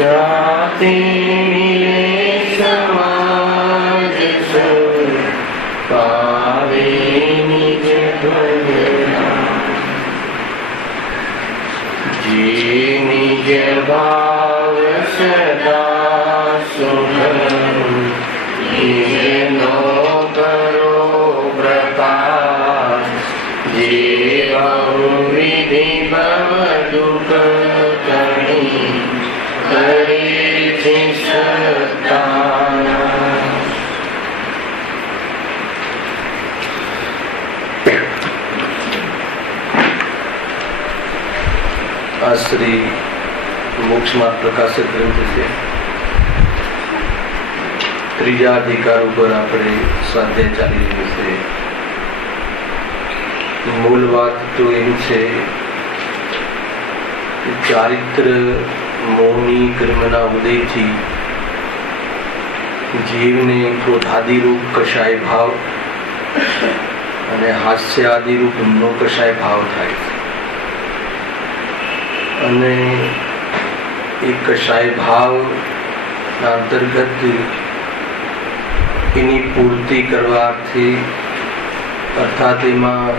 રાતે મિલે સમાજ સૌ પાવે નિજ ભજના જે નિજ ભાવ સદા સુખમ નિજનો કરો પ્રકાશ જે બહુવિધિ ભવ દુઃખ તણી કરે છે સત્તાના આ શ્રી મોક્ષ માર્ગ પ્રકાશક ગ્રંથ છે. ત્રીજા અધિકાર ઉપર આપણે સ્વાધ્યાય ચાલી રહ્યું છે. મૂળ વાત તો એમ છે કે ચારિત્ર મોહની કર્મના ઉદયથી જીવને ક્રોધાદિરૂપ કષાય ભાવ અને હાસ્યાદિરૂપ નો કષાય ભાવ થાય છે. અને એ કષાય ભાવ અંતર્ગત એની પૂર્તિ કરવાથી અર્થાત એમાં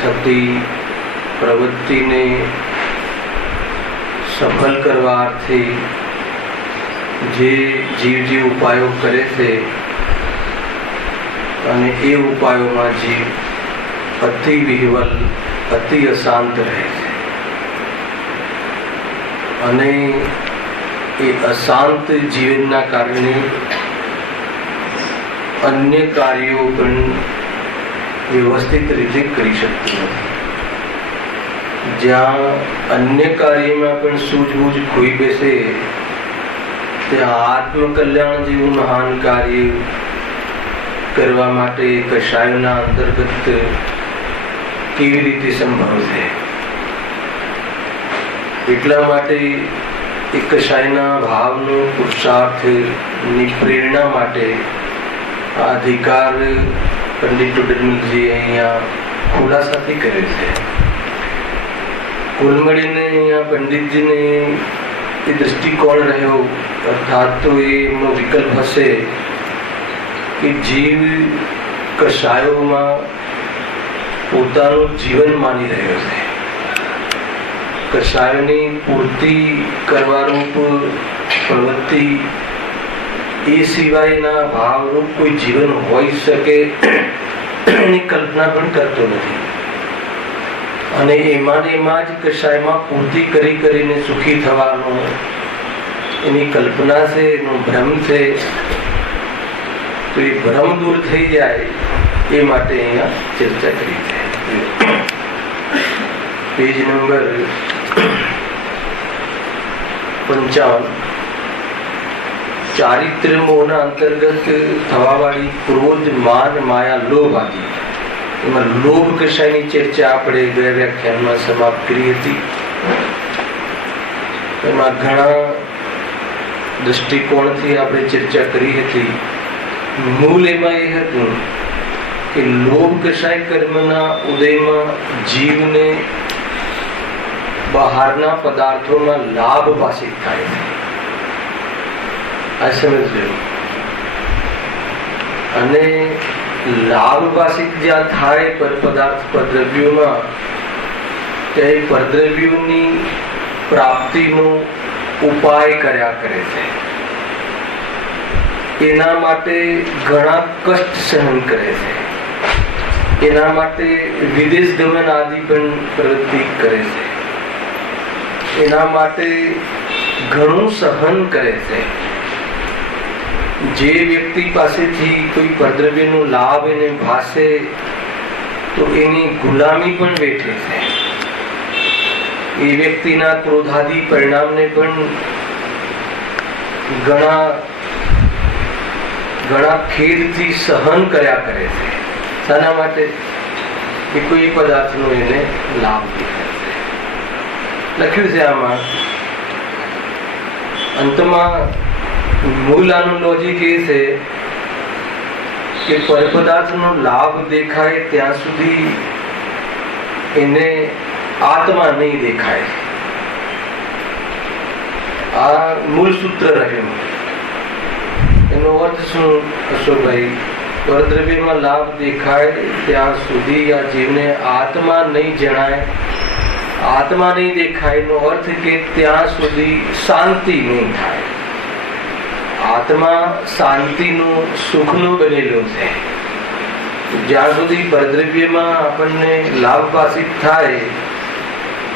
થતી પ્રવૃત્તિને સફળ કરવાથી જે જીવ ઉપાયો કરે છે અને એ ઉપાયોમાં જીવ અતિ વિહવલ અતિ અશાંત રહે છે. અને એ અશાંત જીવનના કારણે અન્ય કાર્યો પણ વ્યવસ્થિત રીતે કરી શકતું નથી. જ્યાં અન્ય કાર્યમાં પણ સૂઝબૂઝ ખોઈ બેસે ત્યાં આત્મકલ્યાણ જેવું મહાન કાર્ય કરવા માટે કષાયોના અંતર્ગત કેવી રીતે સંભવ છે? એટલા માટે એક કષાયના ભાવનો પુરુષાર્થની પ્રેરણા માટે આ અધિકાર પંડિત ટુડનજી અહીંયા ખુલાસાથી કરે છે. કુલ મળીને અહીંયા પંડિતજીને એ દ્રષ્ટિકોણ રહ્યો અર્થાત તો એમનો વિકલ્પ હશે કે જીવ કષાયોમાં પોતાનું જીવન માની રહ્યો છે. કષાયોની પૂર્તિ કરવારૂપ પ્રવૃત્તિ એ સિવાયના ભાવરૂપ કોઈ જીવન હોઈ શકે એની કલ્પના પણ કરતો નથી. અને એમાં જ કષાયમાં પૂર્તિ કરીને સુખી થવાનો એની કલ્પના છે, એનો ભ્રમ છે. તો એ ભ્રમ દૂર થઈ જાય એ માટે અહીંયા ચર્ચા કરી છે. Page number 55. ચારિત્ર મોહના અંતર્ગત થવાવાળી ક્રોધ, માન, માયા, લોભ આદિ. એમાં લોભ કષાયની ચર્ચા આપણે ગયા વ્યાખ્યાનમાં સમાપ્ત કરી હતી. એમાં ઘણા દ્રષ્ટિકોણથી આપણે ચર્ચા કરી હતી. મૂળ એમાં એ હતું કે લોભ કષાય કર્મના ઉદયમાં જીવને બહારના પદાર્થોમાં લાભ ભાષિત થાય છે. આ સમજજો. અને લાભ ભાષિત જ્યાં થાય પર પદાર્થ પરદ્રવ્યોમાં, ત્યાં પરદ્રવ્યોની પ્રાપ્તિનો ઉપાય કર્યા કરે છે. એના માટે ઘણા કષ્ટ સહન કરે છે. એના માટે વિદેશ ગમન આદિ પણ પ્રવૃત્તિ કરે છે. એના માટે ઘણું સહન કરે છે. જે વ્યક્તિ પાસેથી કોઈ પરદ્રવ્યનો લાભ એને ભાસે તો એની ગુલામી પણ વેઠે છે. એ વ્યક્તિના ક્રોધાદિ પરિણામને પણ ઘણા ખેદથી સહન કર્યા કરે છે. શાના માટે? કે કોઈ પદાર્થનો એને લાભ દેખાય છે. લખ્યું છે આમાં અંતમાં મૂળ આનું લોજિક એ છે કે પરપદાર્થનો લાભ દેખાય ત્યાં સુધી એને આત્મા નહીં દેખાય. આ મૂળ સૂત્ર રહ્યું. એનો અર્થ શું અશોકભાઈ? પરદ્રવ્યમાં લાભ દેખાય ત્યાં સુધી આ જીવને આત્મા નહીં જણાય, આત્મા નહીં દેખાય નો અર્થ કે ત્યાં સુધી શાંતિ નહીં થાય. આત્મા શાંતિનું સુખનું બનેલું છે. જ્યાં સુધી પરદ્રવ્યમાં આપણને લાભભાષિત થાય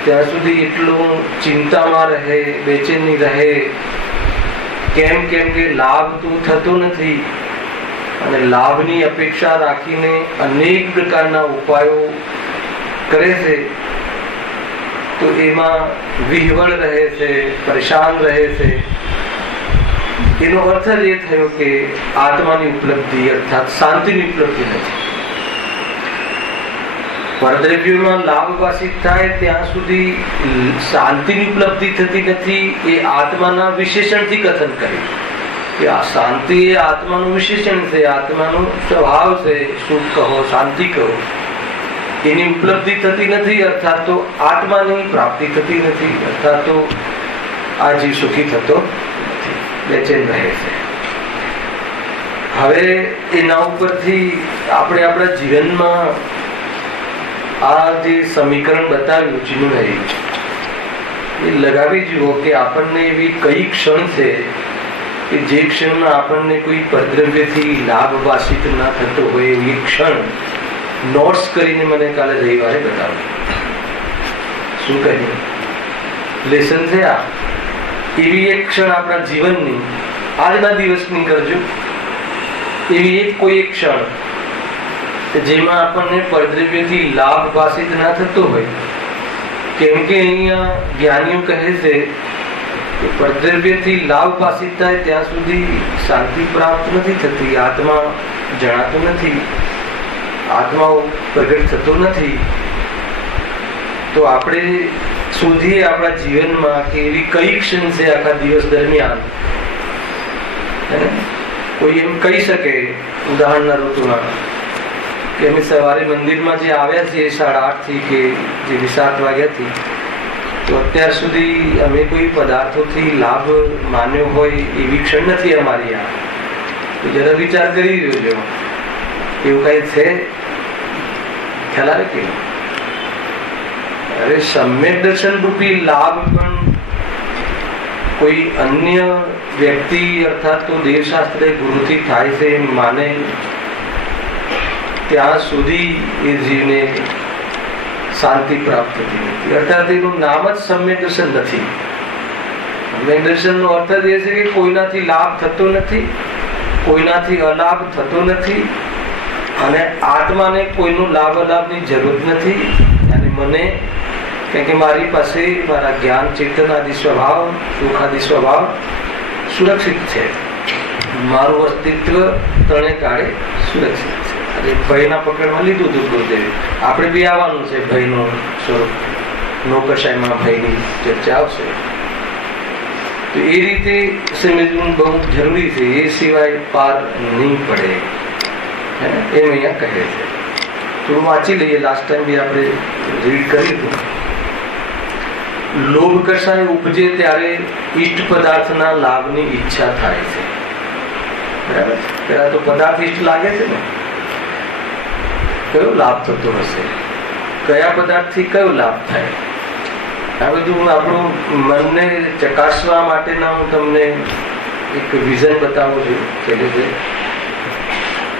ત્યાં સુધી એટલું ચિંતામાં રહે, બેચેની રહે. કેમ કે લાભ તો થતો નથી અને લાભની અપેક્ષા રાખીને અનેક પ્રકારના ઉપાયો કરે છે. તો એમાં વિહવળ રહે છે, પરેશાન રહે છે. એનો અર્થ જ એ થયો કે આત્માની ઉપલબ્ધિ અર્થાત શાંતિની ઉપલબ્ધિ નથી. પરદ્રવ્યોમાં લાભભાષિત થાય ત્યાં સુધી શાંતિની ઉપલબ્ધિ થતી નથી. એ આત્માના વિશેષણથી કથન કરે કે આ શાંતિ એ આત્માનું વિશેષણ છે, આત્માનો સ્વભાવ છે. સુખ કહો, શાંતિ કહો, એની ઉપલબ્ધિ થતી નથી અર્થાત તો આત્માની પ્રાપ્તિ થતી નથી અર્થાત તો આ જીવ સુખી થતો નથી, બેચેન રહે છે. હવે એના ઉપરથી આપણે આપણા જીવનમાં આ જે સમીકરણ બતાવ્યું ચિન્મય, એ લગાવી જુઓ કે આપણને એવી કઈ ક્ષણ છે કે જે ક્ષણમાં આપણને કોઈ પરદ્રવ્યથી લાભભાષિત ના થતો હોય એવી ક્ષણ નોટ્સ કરીને મને કાલે રવિવારે બતાવ્યું. શું કહ્યું? લેસન છે આ. એવી એક ક્ષણ આપણા જીવનની આજના દિવસની કરજો, એવી કોઈ એક ક્ષણ જેમાં આપણને પરદ્રવ્યથી લાભભાષિત ના થતો હોય. કેમ કે અહીંયા જ્ઞાનીઓ કહે છે કે પરદ્રવ્યથી લાભભાષિત થાય ત્યાં સુધી શાંતિ પ્રાપ્ત નથી થતી, આત્મા જણાતો નથી, આત્માઓ પ્રગટ થતો નથી. તો આપણે શોધીએ આપણા જીવનમાં કે એવી કઈ ક્ષણ છે આખા દિવસ દરમિયાન. કોઈ એમ કહી શકે ઉદાહરણના રૂપમાં કે અમે સવારે મંદિરમાં જે આવ્યા છીએ 8:30 થી કે જે 7 વાગ્યાથી, તો અત્યાર સુધી અમે કોઈ પદાર્થોથી લાભ માન્યો હોય એવી ક્ષણ નથી અમારી આ. તો જરા વિચાર કરી જોજો, એવું કઈ છે? ખ્યાલ આવે કે અરે સમ્યક દર્શન રૂપી લાભ પણ કોઈ અન્ય વ્યક્તિ અર્થાત તો દેવશાસ્ત્ર ગુરુથી થાય છે એમ માને ત્યાં સુધી એ જીવને શાંતિ પ્રાપ્ત થતી નથી. અર્થાત એનું નામ જ સમ્યક દર્શન નથી. સમ્યક દર્શનનો અર્થ જ એ છે કે કોઈનાથી લાભ થતો નથી, કોઈનાથી અલાભ થતો નથી અને આત્માને કોઈનો લાભ અલાભની જરૂર નથી. અને મને કે મારી પાસે મારા જ્ઞાન, ચેતન આદિ સ્વભાવ, સુખ આદિ સ્વભાવ સુરક્ષિત છે. મારું અસ્તિત્વ ત્રણે કાળે સુરક્ષિત છે. અરે ભયના પકડમાં લીધું હતું ગુરુદેવે. આપણે બી આવવાનું છે ભયનું સ્વરૂપ, નૌકશાહીમાં ભયની ચર્ચા આવશે. તો એ રીતે સમજવું બહુ જરૂરી છે, એ સિવાય પાર નહીં પડે એમ અહીંયા કહે છે. થોડું વાંચી લઈએ. લાસ્ટ ટાઈમ બી આપણે રીડ કર્યું હતું. લોભ કશાય ઉપજે ત્યારે ઈષ્ટ પદાર્થના લાભની ઈચ્છા થાય છે. બરાબર? પેલા તો પદાર્થ ઈષ્ટ લાગે છે ને, કયો લાભ થતો હશે, કયા પદાર્થથી કયો લાભ થાય, આ બધું આપણું મનને ચકાસવા માટેના હું તમને એક વિઝન બતાવું છું. કે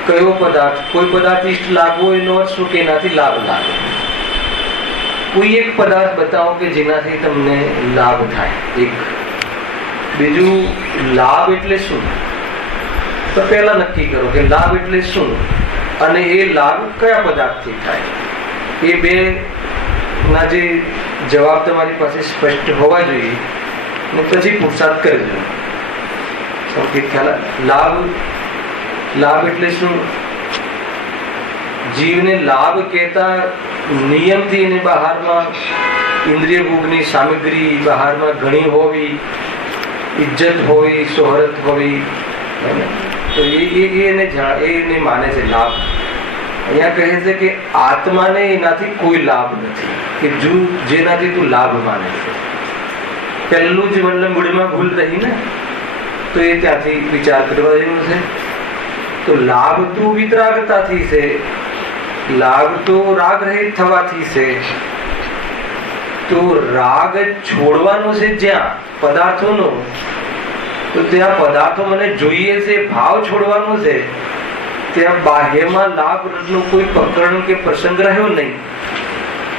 કયો પદાર્થ, કોઈ પદાર્થ ઈષ્ટ લાગવો એનો અર્થ શું કે એનાથી લાભ લાગે. કોઈ એક પદાર્થ બતાવો કે જેનાથી તમને લાભ થાય. એક બીજું, લાભ એટલે શું? તો પહેલા નક્કી કરો કે લાભ એટલે શું અને એ લાભ કયા પદાર્થથી થાય. એ બે ના જે જવાબ તમારી પાસે સ્પષ્ટ હોવા જોઈએ ને પછી પુરુષાર્થ કરજો. સંકેત ખ્યાલ? લાભ એટલે શું? જીવને લાભ કહેતા નિયમથી એને બહારમાં ઇન્દ્રિય ભોગની સામગ્રી બહારમાં ઘણી હોવી, ઇજ્જત હોવી, શોહરત હોવી, તો એને માને છે લાભ. અહીંયા કહે છે કે આત્માને એનાથી કોઈ લાભ નથી કે જેનાથી તું લાભ માને છે. પહેલું જ મતલબ મૂળમાં ભૂલ રહી ને, તો એ ત્યાંથી વિચાર કરવા જેવું છે. તો લાભ તો વિતરાગતાથી છે, લાભ તો રાગ રહિત થવાથી છે. તો રાગ છોડવાનો છે જ્યાં પદાર્થોનો, તો ત્યાં પદાર્થો મને જોઈએ છે, ભાવ છોડવાનો છે, ત્યાં બાહ્યમાં લાભનો કોઈ પ્રકરણ કે પ્રસંગ રહ્યો નહીં.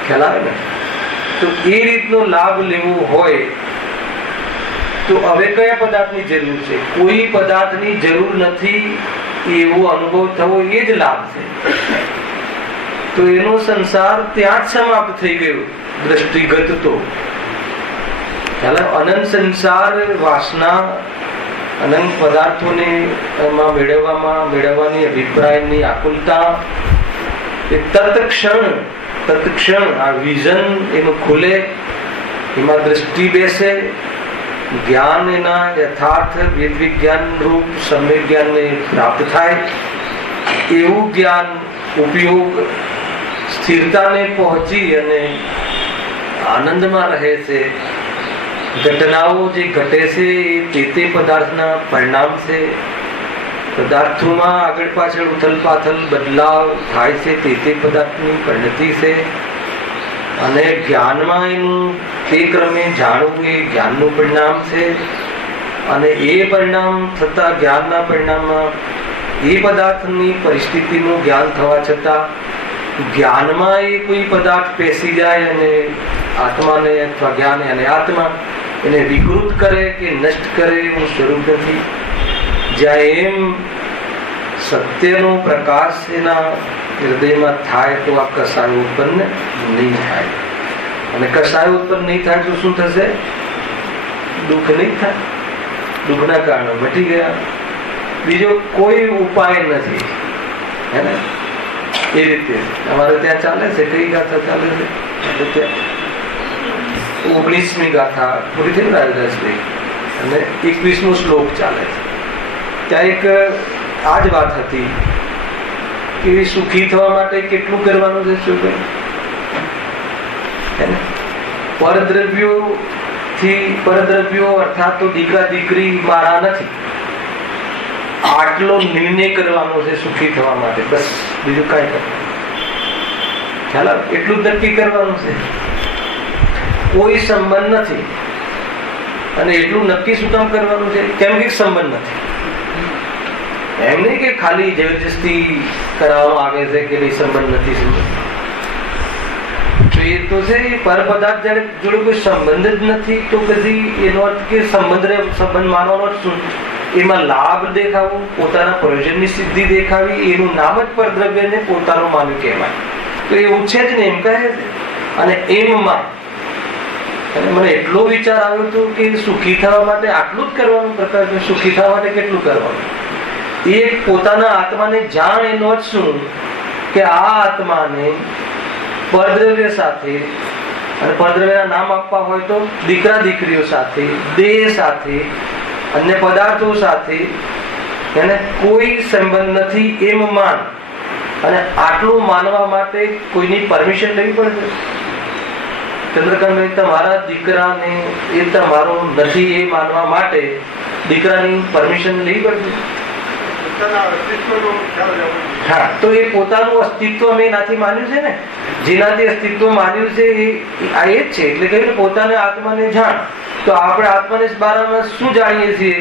ખ્યાલ આવે ને? તો એ રીતનો લાભ લેવો હોય તો હવે કયા પદાર્થની જરૂર છે? કોઈ પદાર્થની જરૂર નથી એવો અનુભવ થવો એ જ લાભ છે. તો એનો સંસાર ત્યાં જ સમાપ્ત થઈ ગયો દ્રષ્ટિગત. તો અનંત સંસાર વાસના અનંત પદાર્થોને મેળવવાની અભિપ્રાયની આકુલતા, એ તત્ક્ષણ આ વિઝન એનું ખુલે, એમાં દ્રષ્ટિ બેસે, જ્ઞાન એના યથાર્થ વેદ વિજ્ઞાન રૂપ સમ્યક જ્ઞાનને પ્રાપ્ત થાય. એવું જ્ઞાન ઉપયોગ સ્થિરતાને પહોંચી અને આનંદમાં રહે છે. ઘટનાઓ જે ઘટે છે એ તે પદાર્થના પરિણામ છે. પદાર્થોમાં આગળ પાછળ ઉથલ પાથલ બદલાવ થાય છે તે પદાર્થની પરિણતિ છે. અને જ્ઞાનમાં એનું તે ક્રમે જાણવું એ જ્ઞાનનું પરિણામ છે. અને એ પરિણામ થતા જ્ઞાનના પરિણામમાં એ પદાર્થની પરિસ્થિતિનું જ્ઞાન થવા છતાં જ્ઞાનમાં એ કોઈ પદાર્થ પેસી જાય અને આત્માને અથવા જ્ઞાન અને આત્મા એને વિકૃત કરે કે નષ્ટ કરે એવું સ્વરૂપ નથી. જ્યાં એમ સત્યનો પ્રકાશ એના હૃદયમાં થાય તો આ કસાય ઉત્પન્ન નહીં થાય. અને કસાય ઉત્પન્ન નહીં થાય તો શું થશે? દુઃખ નહીં થાય. દુઃખના કારણો મટી ગયા. બીજો કોઈ ઉપાય નથી. હે ને? એ રીતે અમારે ત્યાં ચાલે છે. કઈ ગાથા ચાલે છે? ત્યાં 19મી ગાથા પૂરી થઈ રાયદાસભાઈ અને 21મો શ્લોક ચાલે છે. ત્યાં એક આ જ વાત હતી કે સુખી થવા માટે કેટલું કરવાનું છે? શું કર્યું? પરદ્રવ્યો અર્થાત તો દીકરા દીકરી મારા નથી, આટલો નિર્ણય કરવાનો છે સુખી થવા માટે. બસ બીજું કઈ કરવાનું. ખ્યાલ આવે? એટલું જ નક્કી કરવાનું છે. કોઈ સંબંધ નથી. અને એટલું નક્કી શું કામ કરવાનું છે? કેમ કે સંબંધ નથી. એમ નહીં કે ખાલી જબરજસ્તી કરાવવામાં આવે છે કે સંબંધ નથી. તો એ તો છે પર પદાર્થ જોડે કોઈ સંબંધ જ નથી. તો પછી એનો અર્થ કે સંબંધ માનવાનો શું? એમાં લાભ દેખાવું, પોતાના પ્રયોજનની સિદ્ધિ દેખાવી, એનું નામ જ પરદ્રવ્યને પોતાનું માનવું કહેવાય. તો એવું છે જ ને, એમ કહે છે. અને એમમાં મને એટલો વિચાર આવ્યો હતો કે સુખી થવા માટે આટલું જ કરવાનું. પ્રકાર સુખી થવા માટે કેટલું કરવાનું? એ પોતાના આત્માને જાણ. એનો અર્થ શું? કે આ આત્માને પરદ્રવ્ય સાથે, અને પરદ્રવ્યના નામ આપવા હોય તો દીકરા દીકરીઓ સાથે, દેહ સાથે, અન્ય પદાર્થો સાથે એને કોઈ સંબંધ નથી એમ માન. અને આટલું માનવા માટે કોઈની પરમિશન લેવી પડશે. ચંદ્રકાંતભાઈ, તમારા દીકરાને એ તમારો નથી એ માનવા માટે દીકરાની પરમિશન લેવી પડશે. હા, તો એ પોતાનું અસ્તિત્વ મેં એનાથી માન્યું છે ને. જેનાથી અસ્તિત્વ માન્યું છે એ આ જ છે. એટલે કહ્યું ને પોતાના આત્માને જાણ. તો આપણે આત્માને બારામાં શું જાણીએ છીએ?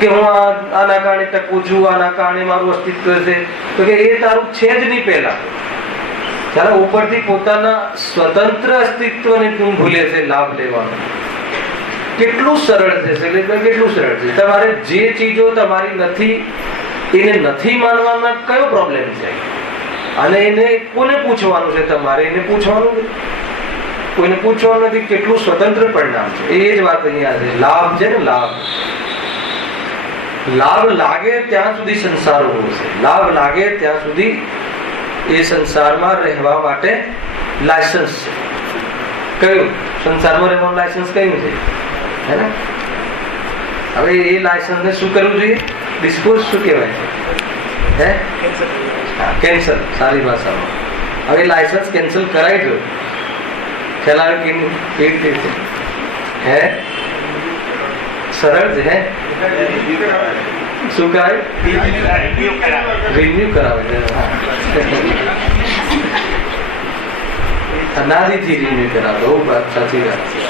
કે હું આના કારણે ટકું છું, આના કારણે મારું અસ્તિત્વ છે. તો કે એ તારું છે જ નહીં પહેલા. ચાલો, ઉપરથી પોતાના સ્વતંત્ર અસ્તિત્વને તું ભૂલે છે લાભ લેવાનો. કેટલું સરળ છે. કેટલું સરળ છે. તમારે જે ચીજો તમારી નથી એને નથી માનવામાં કયો પ્રોબ્લેમ છે? અને એને કોને પૂછવાનું છે? તમારે એને પૂછવાનું, કોઈને પૂછવાનું નથી. કેટલું સ્વતંત્ર પરિણામ છે. એ જ વાત અહીંયા છે. લાભ છે ને, લાભ લાગે ત્યાં સુધી સંસાર ઉભો છે. લાભ લાગે ત્યાં સુધી એ સંસારમાં રહેવા માટે લાયસન્સ છે. કયું સંસારમાં રહેવાનું લાયસન્સ કયું છે? હે ને? હવે એ લાયસન્સ ને શું કરવું જોઈએ? ડિસ્પોઝ શું કહેવાય છે? કેન્સલ. સારી ભાષામાં. હવે લાયસન્સ કેન્સલ કરાવી દો. ખ્યાલ આવે કે હે સરળ છે. શું કરાય? રિન્યુ કરાવે છે. અનાદિથી રિન્યુ કરાવે. બહુ વાત સાચી વાત છે.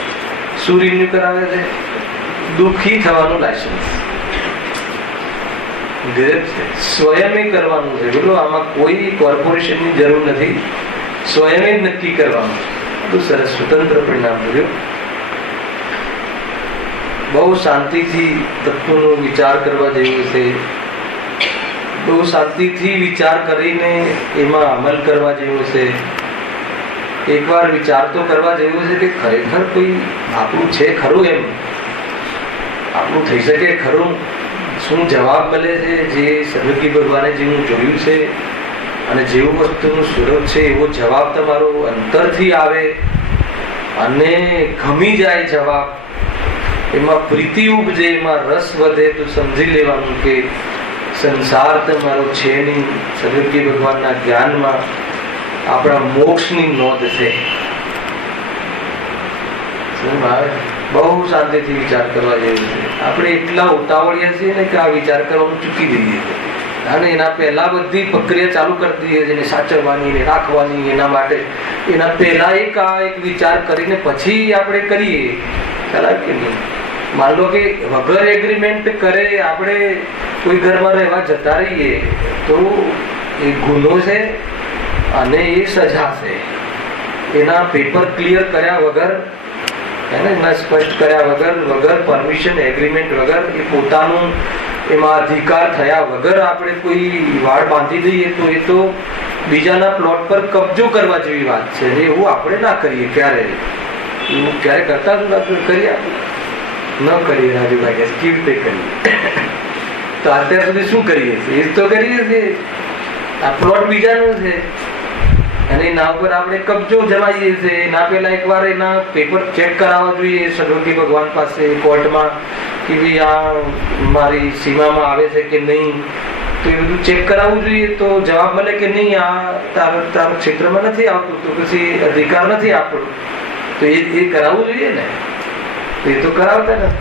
શું રિન્યુ કરાવે છે? દુઃખી થવાનું લાયસન્સ. સ્વયં કરવાનું છે. બોલો, આમાં કોઈ કોર્પોરેશનની જરૂર નથી. સ્વયં જ નક્કી કરવાનું. બહુ સરસ સ્વતંત્ર પરિણામ મળ્યું. બહુ શાંતિથી તત્વનો વિચાર કરવા જેવું છે. બહુ શાંતિથી વિચાર કરીને એમાં અમલ કરવા જેવો છે. એકવાર વિચાર તો કરવા જેવું છે કે ખરેખર કોઈ આપણું છે ખરું, એમ આપણું થઈ શકે ખરું? શું જવાબ મળે છે? જે સર્વજ્ઞ ભગવાને જેવું જોયું છે અને જેવું વસ્તુનું સ્વરૂપ છે એવો જવાબ તમારો અંતરથી આવે અને ગમી જાય જવાબ, એમાં પ્રીતિ ઉપજે, એમાં રસ વધે, તો સમજી લેવાનું કે સંસાર તમારો છે નહીં. સર્વજ્ઞ ભગવાનના જ્ઞાનમાં આપણા મોક્ષની નોંધ છે. બહુ શાંતિથી વિચાર કરવા જેવું છે. આપણે એટલા ઉતાવળિયા છીએ ને કે આ વિચાર કરવાનું ચૂકી દઈએ અને એના પહેલા બધી પ્રક્રિયા ચાલુ કરી દઈએ છીએ, એને સાચવવાની, એને રાખવાની. એના માટે એના પહેલા એક વિચાર કરીને પછી આપણે કરીએ. ખ્યાલ કે નહીં? માન લો કે વગર એગ્રીમેન્ટ કરે આપણે કોઈ ઘરમાં રહેવા જતા રહીએ તો એ ગુનો છે અને એ સજા છે. એના પેપર ક્લિયર કર્યા વગર, એના સ્પષ્ટ કર્યા વગર પરમિશન એગ્રીમેન્ટ વગર, એ પોતાનું એમાં અધિકાર થયા વગર આપણે કોઈ વાડ બાંધી દઈએ તો એ તો બીજાના પ્લોટ પર કબજો કરવા જેવી વાત છે. એવું આપણે ના કરીએ. ક્યારે એવું ક્યારે કરતા કરીએ? ન કરીએ. રાજુભાઈ કે કેવી રીતે કરીએ? તો અત્યાર સુધી શું કરીએ છીએ? એ તો કરીએ છીએ. આ પ્લોટ બીજાનો છે અને એના ઉપર આપણે કબજો જમાઈએ છીએ. એના પહેલા એકવાર એના પેપર ચેક કરાવવા જોઈએ સર્વજ્ઞ ભગવાન પાસે, કોર્ટમાં, કે ભાઈ આ મારી સીમામાં આવે છે કે નહીં. તો એ બધું ચેક કરાવવું જોઈએ. તો જવાબ મળે કે નહીં, આ તારા ક્ષેત્રમાં નથી આવતું, તો પછી અધિકાર નથી આપણો. તો એ કરાવવું જોઈએ ને. તો એ તો કરાવતા નથી.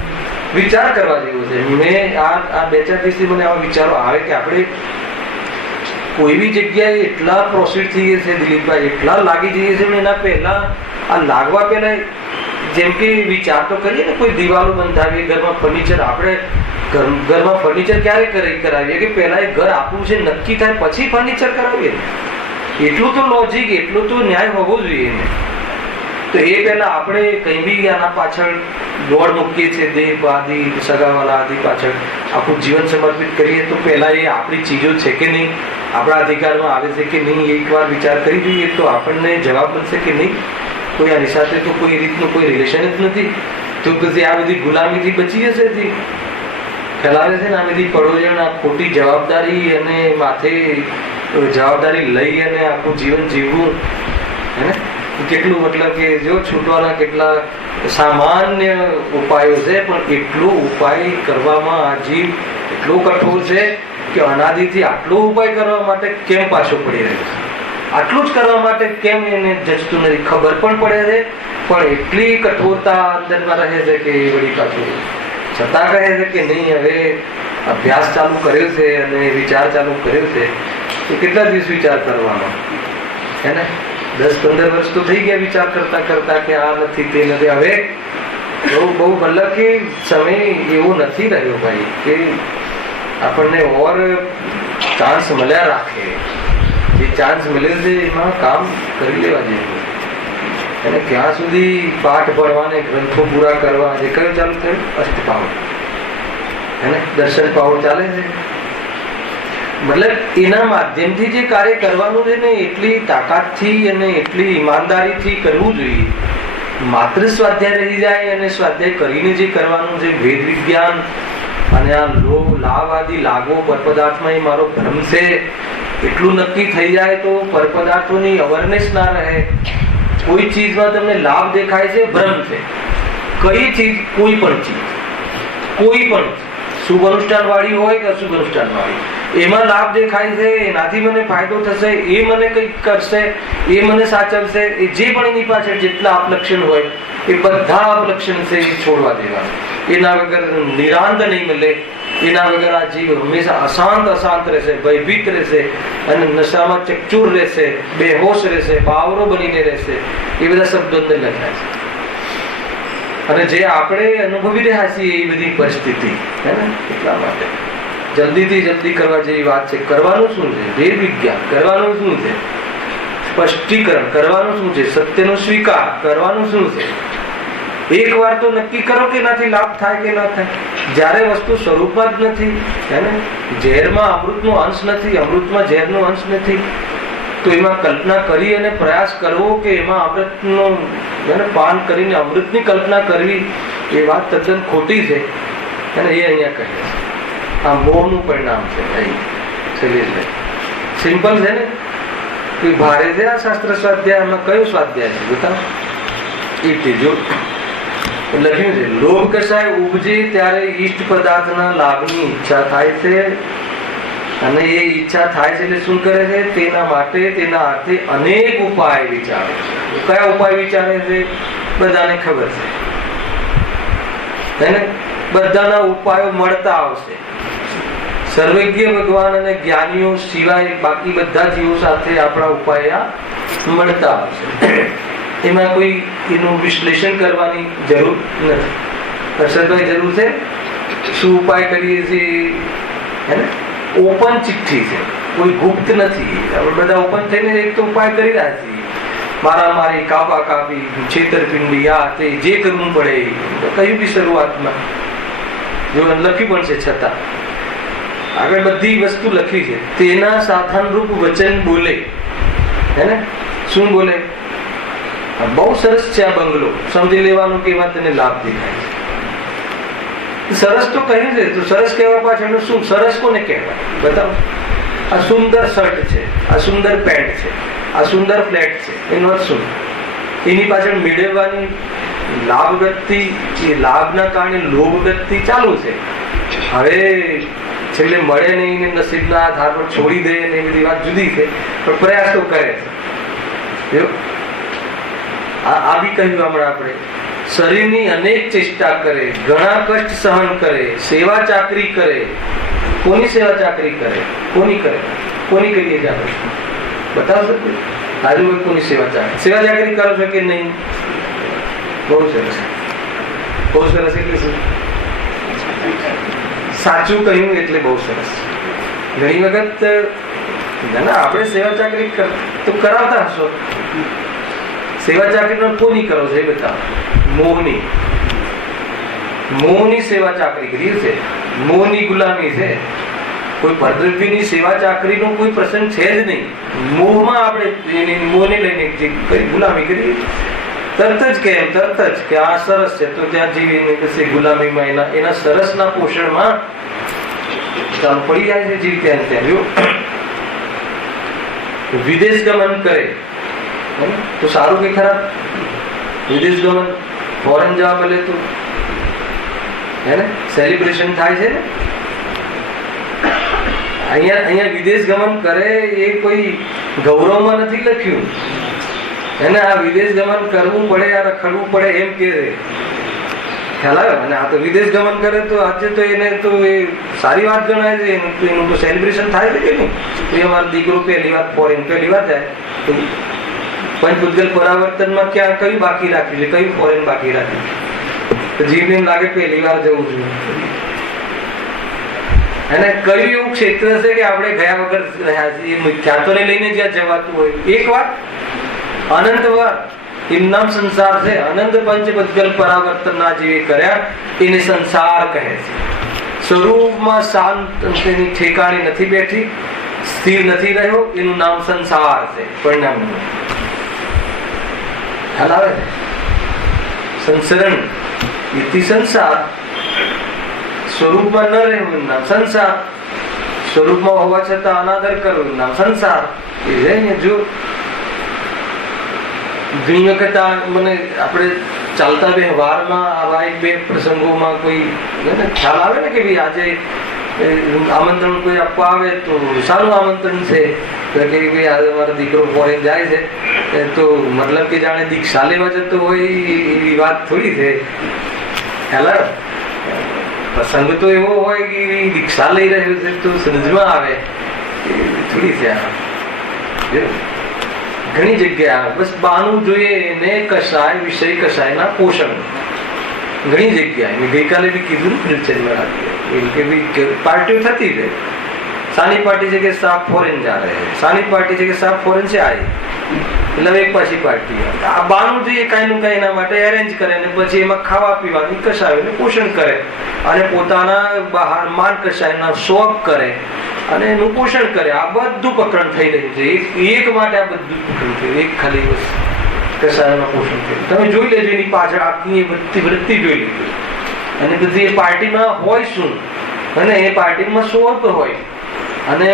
વિચાર કરવા જેવું છે. મેં આ 2-4 દિવસથી મને આવા વિચારો આવે કે આપણે કોઈ બી જગ્યાએ એટલા પ્રોસીડ થઈએ છે દિલીપભાઈ, એટલા લાગી જઈએ છે. એના પહેલા આ લાગવા પહેલા જેમ કે વિચાર તો કરીએ ને, કોઈ દિવાલો બંધાવીએ, ઘરમાં ફર્નિચર, આપણે ઘરમાં ફર્નિચર ક્યારે કરાવીએ કે પહેલા એ ઘર આપણું છે નક્કી થાય પછી ફર્નિચર કરાવીએ. એટલું તો લોજિક, એટલું તો ન્યાય હોવો જોઈએ ને. તો એ પહેલા આપણે કઈ બી આના પાછળ દોડ મૂકીએ છીએ, દેહ આદિ, સગાવાલા આદિ પાછળ આખું જીવન સમર્પિત કરીએ, તો પહેલા એ આપણી ચીજો છે કે નહીં, આપણા અધિકારમાં આવે છે કે નહીં, એકવાર વિચાર કરી જોઈએ તો આપણને જવાબ મળશે કે નહીં. કોઈ આની સાથે તો કોઈ રીતનું કોઈ રિલેશન જ નથી, તો પછી આ બધી ગુલામીથી બચી જશે. ફેલાવે છે ને આ બધી પડોજણ, આ ખોટી જવાબદારી અને માથે જવાબદારી લઈ અને આખું જીવન જીવવું. હે ને? કેટલું મતલબ કે જો છૂટવાના કેટલા સામાન્ય ઉપાયો છે, પણ એટલો ઉપાય કરવામાં આ જીવ એટલો કઠોર છે કે અનાદિથી આટલો ઉપાય કરવા માટે કેમ પાછો પડી રહ્યો છે? આટલું જ કરવા માટે કેમ એને જચતું નથી? ખબર પણ પડે છે, પણ એટલી કઠોરતા અંદરમાં રહે છે કે વળી પાછું છતાં કહે છે કે નહીં, હવે અભ્યાસ ચાલુ કર્યો છે અને વિચાર ચાલુ કર્યો છે તો કેટલા દિવસ વિચાર કરવાનો? હે ને? 10-15 વર્ષ તો થઈ ગયા વિચાર કરતા કરતા કે આ નથી, તે નથી. હવે બહુ મતલબ કે સમય એવો નથી રહ્યો ભાઈ કે આપણને ઓર ચાન્સ મળ્યા રાખે. જે ચાન્સ મળ્યો છે એમાં કામ કરી લેવા જેવું. અને ક્યાં સુધી પાઠ ભણવાને, ગ્રંથો પૂરા કરવા, જે કયું ચાલુ થયું? અષ્ટપાવડ. હે ને? દર્શન પાવડ ચાલે છે. મતલબ એના માધ્યમથી જે કાર્ય કરવાનું છે ને, એટલી તાકાતથી અને એટલી ઈમાનદારીથી કરવું જોઈએ. માત્ર સ્વાધ્યાય રહી જાય અને સ્વાધ્યાય કરીને જે કરવાનું છે, વેદ વિજ્ઞાન અને આ લાભ આદિ લાગો પરપદાર્થમાં એ મારો ભ્રમ છે એટલું નક્કી થઈ જાય તો પરપદાર્થોની અવેરનેસ ના રહે. કોઈ ચીજમાં તમને લાભ દેખાય છે, ભ્રમ છે. કઈ ચીજ? કોઈ પણ ચીજ, કોઈ પણ શુભ અનુષ્ઠાન વાળી હોય કે અશુભ અનુષ્ઠાન વાળી, એમાં લાભ દેખાય છે, એનાથી મને ફાયદો થશે, એ મને કંઈક કરશે, એ મને સાચવશે, એ જે પણ એની પાછળ જેટલા આપલક્ષણ હોય એ બધા અપલક્ષણ છે એ છોડવા દેવાના. એના વગર નિરાંત નહીં મળે. એના વગર આ જીવ હંમેશા અશાંત રહેશે, ભયભીત રહેશે અને નશામાં ચકચૂર રહેશે, બેહોશ રહેશે, બાવરો બનીને રહેશે. એ બધા શબ્દો અંદર લખાય છે. અને જે આપણે અનુભવી રહ્યા છીએ એ બધી પરિસ્થિતિ હે ને, એટલા માટે જલ્દી કરવા જેવી વાત છે. કરવાનું શું છે? વેદ વિજ્ઞાન કરવાનું શું છે? સ્પષ્ટીકરણ કરવાનું શું છે? સત્યનો સ્વીકાર કરવાનું શું છે? એક વાર તો નક્કી કરો કે એનાથી લાભ થાય કે ના થાય. જ્યારે વસ્તુ સ્વરૂપમાં જ નથી હે ને, ઝેરમાં અમૃતનો અંશ નથી, અમૃતમાં ઝેરનો અંશ નથી, તો એમાં કલ્પના કરી અને પ્રયાસ કરવો કે એમાં અમૃતનો પાન કરીને અમૃતની કલ્પના કરવી એ વાત તદ્દન ખોટી છે. અને એ અહીંયા કહે છે આ મોહનું પરિણામ છે. સિમ્પલ છે ને, કોઈ ભારે છે આ શાસ્ત્ર સ્વાધ્યાયમાં. કયું સ્વાધ્યાય છે બતાવો? એ ત્રીજો લખ્યું છે, લોભ કશાય ઉપજે ત્યારે ઈષ્ટ પદાર્થના લાભની ઈચ્છા થાય છે. અને એ ઈચ્છા થાય છે એટલે શું કરે છે? તેના માટે તેના અર્થે અનેક ઉપાય વિચારે છે. કયા ઉપાય વિચારે છે? બધાને ખબર છે ને, બધાના ઉપાયો મળતા આવશે. સર્વજ્ઞ ભગવાન અને જ્ઞાનીઓ સિવાય બાકી બધા જીવો સાથે આપણા ઉપાય મળતા આવશે. એમાં કોઈ એનું વિશ્લેષણ કરવાની જરૂર નથી. હર્ષદભાઈ જરૂર છે શું ઉપાય કરીએ છીએ હે ને? ઓપન ચિઠ્ઠી છે, કોઈ ગુપ્ત નથી. આપણે બધા ઓપન થઈને એક તો ઉપાય કરી રહ્યા છીએ. મારામારી, કાપા કાપી, છેતરપિંડી, આ તે જે કરવું પડે કહ્યું બી શરૂઆતમાં જો લખ્યું પણ છે, છતાં આગળ બધી વસ્તુ લખી છે. તેના સાધનરૂપ વચન બોલે હે ને. શું બોલે? બહુ સરસ છે આ બંગલો, સમજી લેવાનું કે એમાં તને લાભ દેખાય છે. સરસ તો કહ્યું છે, તો સરસ કહેવા પાછળનું શું? સરસ કોને કહેવાય બતાવો? આ સુંદર શર્ટ છે, આ સુંદર પેન્ટ છે, આ સુંદર ફ્લેટ છે, એનો અર્થ શું? એની પાછળ મેળવવાની લાભ વ્યક્તિ, એ લાભના કારણે લોભ વ્યક્તિ ચાલુ છે. હવે છેલ્લે મળે નહીં ને નસીબના આધાર પર છોડી દે ને એ બધી વાત જુદી છે, પણ પ્રયાસ તો કરે છે. આ બી કહ્યું હમણાં આપણે, શરીરની અનેક ચેષ્ટા કરે, ઘણા કષ્ટ સહન કરે, સેવા ચાકરી કરે. કોની સેવા ચાકરી કરે? કોની કરે? કોની કરીએ ચાકરી? બતાવશો આજુ કોની સેવા ચાકરી કરો છો કે નહીં? બહુ સરસ, બહુ સરસ. એટલે શું? સાચું કહ્યું એટલે બહુ સરસ. ઘણી વખત આપણે સેવા ચાકરી તો કરાવતા હશો. સેવા ચાકરી કોની કરો છો એ બતાવો? મોહની સેવા ચાકરી કરી છે, મોહની ગુલામી છે. કોઈ પરદ્રવ્યની સેવા ચાકરીનો કોઈ પ્રસંગ છે જ નહીં. મોહમાં આપણે મોહને લઈને ગુલામી કરી. તરત જ કે આ સરસ છે તો ત્યાં જીવીને કશે ગુલામીમાં એના સરસના પોષણમાં ચાલુ પડી જાય છે જીવ. ત્યાં વિદેશ ગમન કરે તો સારું કે ખરાબ? વિદેશ ગમન, ફોરેન જવા મળે તો હે ને, સેલિબ્રેશન થાય છે ને. અહીંયા વિદેશ ગમન કરે એ કોઈ ગૌરવમાં નથી લખ્યું એને. આ વિદેશ ગમન કરવું પડે, આ રખડવું પડે એમ કે ખ્યાલ આવે. અને આ તો વિદેશ ગમન કરે તો આજે તો એને તો એ સારી વાત ગણાય છે. એનું તો સેલિબ્રેશન થાય છે કે નહીં? એ અમારો દીકરો પહેલી વાર ફોરેન પહેલી વાર જાય તો પંચભૂતગલ પરાવર્તનમાં ક્યાં કયું બાકી રાખ્યું છે, કયું ફોરેન બાકી રાખ્યું? તો જીવને એમ લાગે પહેલી વાર જવું જોઈએ. અને કયું એવું ક્ષેત્ર છે કે આપણે ગયા વગર રહ્યા છીએ? ખ્યાતોને લઈને જ્યાં જવાતું હોય. એક વાર અનંત વાર એનું નામ સંસાર છે. અનંત પંચભૂતગલ પરાવર્તનના જે કર્યા એને સંસાર કહે છે. સ્વરૂપમાં શાંત તેની ઠેકાણી નથી બેઠી, સ્થિર નથી રહ્યો, એનું નામ સંસાર છે. પરિણામ ખ્યાલ આવે છે? સંસરણ ઇતિ સંસાર. સ્વરૂપમાં ન રહેવું એનું નામ સંસાર. સ્વરૂપમાં હોવા છતાં અનાદર કરવું એનું નામ સંસાર. એ જો ઘણી વખત મને આપણે ચાલતા વ્યવહારમાં આવા એક બે પ્રસંગોમાં કોઈ ખ્યાલ આવે ને કે ભાઈ આજે આમંત્રણ કોઈ આપવા આવે તો સારું આમંત્રણ છે કે ભાઈ આજે મારો દીકરો ફોરેન જાય છે તો મતલબ કે જાણે દીક્ષા લેવા જતો હોય એવી વાત થોડી છે. હેલા પ્રસંગ તો એવો હોય કે દીક્ષા લઈ રહ્યો છે તો સમજમાં આવે થોડી છે. ઘણી જગ્યા બસ બાનું જોઈએ ને કશાય વિષય કશાયના પોષણ. ઘણી જગ્યાએ મેં ગઈકાલે બી કીધું કે પાર્ટીઓ થતી રહે. सानी पार्टी जगह साहब फॉरेन जा रहे हैं, सानी पार्टी जगह साहब फॉरेन से आए એટલે એક પાછી પાર્ટી આ બાનું જે કાંઈ કઈ એના માટે એરેન્જ કરે ને પછી એમાં ખાવા પીવાની કશાય ને પોષણ કરે અને પોતાના બહાર માન કશાયના શોખ કરે અને એનું પોષણ કરે. આ બધું પ્રકરણ થઈ રહ્યું છે. એક માટે આ બધું પ્રકરણ થયું. એક ખાલી કશાયનું પોષણ થયું. તમે જોઈ લેજો એની પાછળ આખી બધી વૃત્તિ જોઈ લેજો. અને બધી એ પાર્ટીમાં હોય શું અને એ પાર્ટીમાં શોખ હોય અને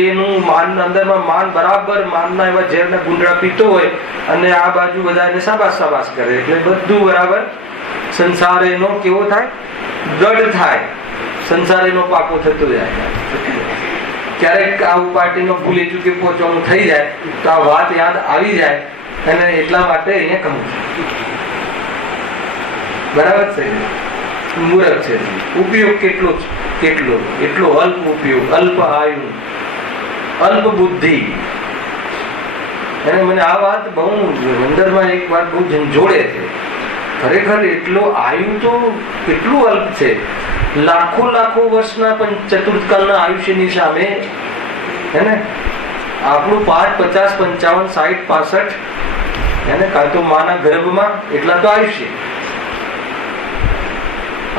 એનું માન અંદરમાં માન બરાબર માનના એવા ઝેરના ગુંડળા પીતો હોય અને આ બાજુ બધા એને સાબાસ સાબાસ કરે એટલે બધું બરાબર. સંસાર એનો કેવો થાય? દઢ થાય. સંસાર એનો પાકો થતો જાય. ક્યારેક આવું પાર્ટીમાં ભૂલી ચૂકી પહોંચવાનું થઈ જાય તો આ વાત યાદ આવી જાય અને એટલા માટે અહીંયા કહું છું. બરાબર છે? મૂર્ખ છે. ઉપયોગ કેટલો એટલો અલ્પ ઉપયોગ, અલ્પ આયુ, અલ્પ બુદ્ધિ. અને મને આ વાત બહુ અંદરમાં એક વાત બહુ ઝંઝોળે છે. ખરેખર એટલો આયુ તો કેટલું અલ્પ છે. લાખો વર્ષના ચતુર્થકાળના આયુષ્યની સામે હે ને આપણું 5, 50, 55, 60, 65 હે ને કાં તો માના ગર્ભમાં એટલા તો આયુષ્ય.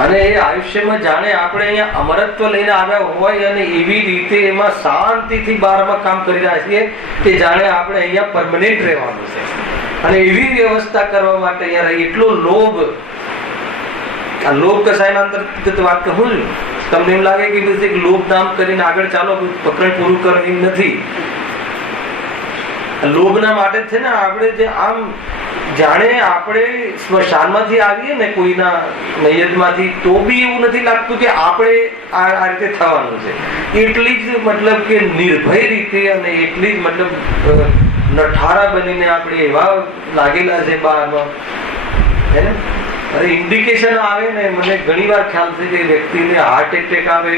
અને એ આયુષ્યમાં જાણે આપણે અહીંયા અમરત્વ લઈને આવ્યા હોય અને એવી રીતે એમાં શાંતિથી બારમાં કામ કરી રહ્યા છીએ કે જાણે આપણે અહીંયા પરમનન્ટ રહેવાનું છે. અને એવી વ્યવસ્થા કરવા માટે અહીંયા એટલો લોભ. આ લોભ કસાયના અંતર્ગત વાત કહું છું. તમને એમ લાગે કે એક લોભ નામ કરીને આગળ ચાલો પ્રકરણ પૂરું કરવું નથી. લોભના માટે છે ને આપણે જે આમ જાણે આપણે સ્મશાનમાંથી આવીએ ને કોઈના મૈયતમાંથી તો બી એવું નથી લાગતું કે આપણે આ રીતે થવાનું છે. એટલી જ મતલબ કે નિર્ભય રીતે અને એટલી જ મતલબ નઠારા બનીને આપણે એવા લાગેલા છે બહારમાં હે ને. અરે ઇન્ડિકેશન આવે ને મને ઘણી વાર ખ્યાલ છે કે વ્યક્તિને હાર્ટ એટેક આવે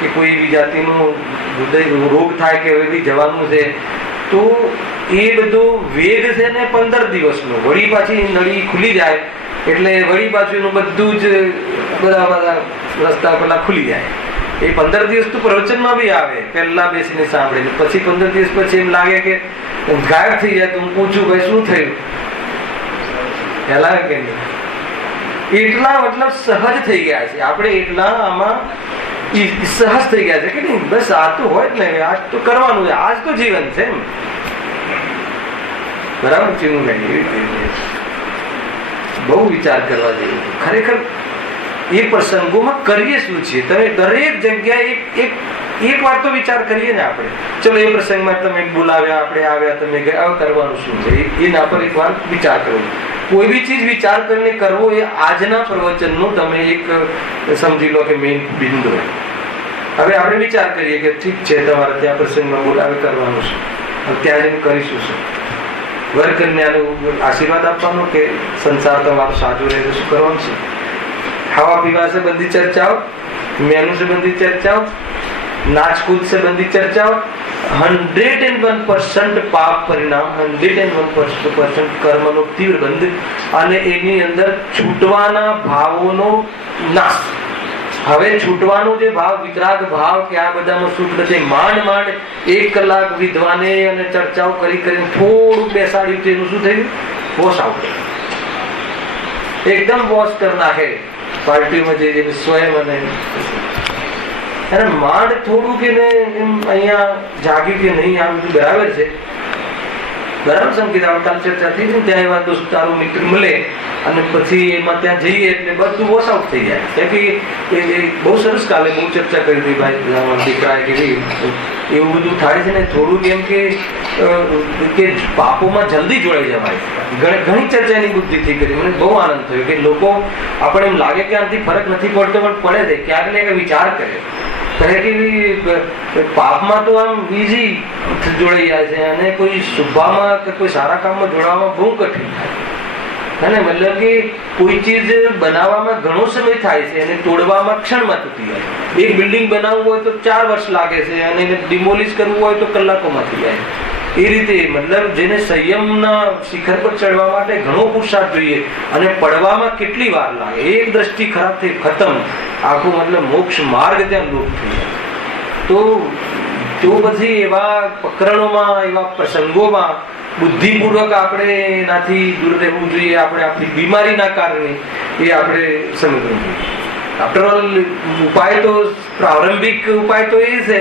કે કોઈ એવી જાતિનો હૃદય રોગ થાય કે એવી જવાનું છે તો એ બધો વેગ છે ને 15 દિવસનો. વળી પાછી નળી ખુલી જાય એટલે વળી પાછું એનું બધું જ બધા રસ્તા પેલા ખુલી જાય. એ 15 દિવસ તો પ્રવચનમાં બી આવે પહેલા બેસીને સાંભળીને. પછી 15 દિવસ પછી એમ લાગે કે ગાયબ થઈ જાય તો હું પૂછું ભાઈ શું થયું પહેલા કે નહીં. એટલા મતલબ સહજ થઈ ગયા છે આપણે. એટલા આમાં સહજ થઈ ગયા છે કે નહીં બસ આ તો હોય જ ને આજ તો કરવાનું છે. આજ તો જીવન છે એમ. બરાબર છે? હું નહીં બહુ વિચાર કરવા જોઈએ ખરેખર એ પ્રસંગોમાં કરીએ શું છીએ. તમે દરેક જગ્યાએ એક વાર તો વિચાર કરીએ ને આપણે. ચલો એ પ્રસંગમાં તમે બોલાવ્યા, આપણે આવ્યા, તમે ગયા, કરવાનું શું છે એના પર એક વાર વિચાર કરવો. કોઈ બી ચીજ વિચાર કરીને કરવો એ આજના પ્રવચનનું તમે એક સમજી લો કે મેઇન બિંદુ. હવે આપણે વિચાર કરીએ કે ઠીક છે તમારે ત્યાં પ્રસંગમાં બોલાવે કરવાનું છે, ત્યાં જઈને કરીશું શું? વર કન્યાનું આશીર્વાદ આપવાનો કે સંસાર તમારો સાજો રહે શું કરવાનું છે? ખાવા પીવા સંબંધી ચર્ચાઓ, મેનુ સંબંધી ચર્ચાઓ, नाच कूद संबंधी चर्चाओं, 101% पाप परिणाम, 101% કર્મનો તીવ્ર બંધ અને એની અંદર છૂટવાના ભાવોનો નાશ. હવે છૂટવાનો જે ભાવ વિતરાગ ભાવ કે આ બધામાં સુખ નથી. માંડ 1 કલાક વિદ્વાને અને ચર્ચાઓ કરીને થોડું બેસાડ્યું તો એનું શું થયું? Wash out. એકદમ વોશ કરી નાખે પાર્ટીમાં જે સ્વયં અને માંડ થોડું કે અહીંયા જાગ્યું કે નહીં આ બધું બરાબર છે. બરાબર સંકેત આવતા ચર્ચા થઈ ને ત્યાં એવા દોસ્તારો મિત્ર મળે અને પછી એમાં ત્યાં જઈએ એટલે બધું વોશ આઉટ થઈ જાય. કે એ બહુ સરસ કાલે બહુ ચર્ચા કરી હતી ભાઈ દીકરાએ કે એવું બધું થાય છે ને થોડું એમ કે પાપોમાં જલ્દી જોડાઈ જવાય. ઘણી ચર્ચા એની બુદ્ધિથી કરી. મને બહુ આનંદ થયો કે લોકો આપણે એમ લાગે કે આનાથી ફરક નથી પડતો પણ પડે છે. ક્યાંક ને વિચાર કરે પાપમાં તો આમ ઈઝી જોડાઈ જાય છે, અને કોઈ શુભામાં કે કોઈ સારા કામમાં જોડાવામાં બહુ કઠિન થાય. મતલબ કે કોઈ ચીજ બનાવવામાં ઘણો સમય થાય છે અને તોડવામાં ક્ષણમાં તૂટી જાય. એક બિલ્ડિંગ બનાવવું હોય તો 4 વર્ષ લાગે છે અને એને ડિમોલિશ કરવું હોય તો કલાકોમાં થઈ જાય. એ રીતે મતલબ જેને સંયમના શિખર પર ચડવા માટે ઘણો પુરુષાર્થ જોઈએ અને પડવામાં કેટલી વાર લાગે. એક દ્રષ્ટિ ખરાબ થઈ ખતમ, આખું મતલબ મોક્ષ માર્ગ ત્યાં લુપ્ત થઈ જાય. તો પછી એવા પ્રકરણોમાં, એવા પ્રસંગોમાં બુદ્ધિપૂર્વક આપણે એનાથી દૂર રહેવું જોઈએ. આપણે આપણી બીમારીના કારણે એ આપણે સમજવું જોઈએ. આફ્ટર ઓલ ઉપાય તો પ્રારંભિક ઉપાય તો એ છે,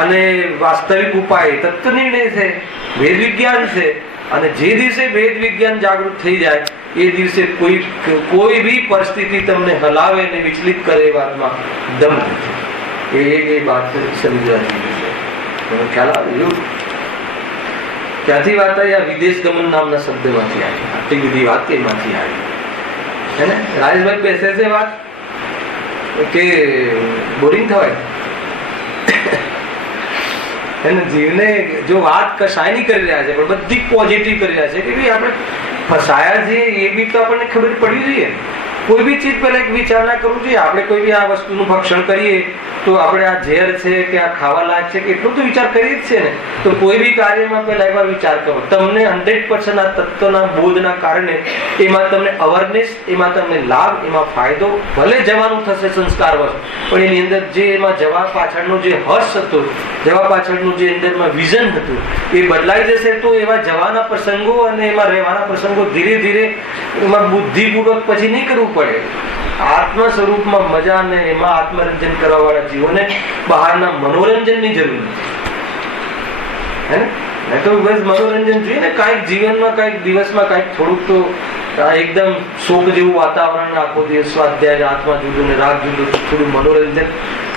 અને વાસ્તવિક ઉપાય તત્વ નિર્ણય છે, વેદ વિજ્ઞાન છે. અને જે દિવસે વેદ વિજ્ઞાન જાગૃત થઈ જાય એ દિવસે કોઈ બી પરિસ્થિતિ તમને હલાવે ને વિચલિત કરે એ વાતમાં દમ નથી. એ વાત સમજવાની છે. ખ્યાલ આવે? ક્યાંથી વાત આવી? આ વિદેશ ગમન નામના શબ્દમાંથી આવી. આટલી બધી વાત એમાંથી આવી હે ને. રાજેશભાઈ બેસે છે વાત કે બોરિંગ થવાય એને જીવને જો વાત કશાયની કરી રહ્યા છે પણ બધી પોઝિટિવ કરી રહ્યા છે કે ભાઈ આપણે ફસાયા છીએ એ બી તો આપણને ખબર પડવી જોઈએ. કોઈ બી ચીજ પહેલા એક વિચાર ના કરવું જોઈએ. આપણે કોઈ બી આ વસ્તુનું ભક્ષણ કરીએ તો આપણે આ ઝેર છે કે આ ખાવા લાયક છે કે એટલું તો વિચાર કરીએ જ છે ને. તો કોઈ બી કાર્યમાં પહેલા એકવાર વિચાર કરો. તમને 100% આ તત્વના બોધના કારણે એમાં તમને અવેરનેસ, એમાં તમને લાભ, એમાં ફાયદો. ભલે જવાનું થશે સંસ્કાર વર્ષ, પણ એની અંદર જે એમાં જવા પાછળનો જે હર્ષ હતો, જવા પાછળનું જે અંદરમાં વિઝન હતું એ બદલાઈ જશે. તો એવા જવાના પ્રસંગો અને એમાં રહેવાના પ્રસંગો ધીરે ધીરે એમાં બુદ્ધિપૂર્વક પછી નહીં કરવું પડે. આત્મ સ્વરૂપમાં મજા ને એમાં આત્મરંજન કરવા વાળા જીવોને બહારના મનોરંજનની જરૂર નથી. તો બસ મનોરંજન જોઈએ ને, કાંઈક જીવનમાં, કાંઈક દિવસમાં, કાંઈક થોડુંક તો એકદમ શોક જેવું વાતાવરણ, આખો દિવસ સ્વાધ્યાય, આત્મા જુદું ને રાગ જુદું, થોડું મનોરંજન,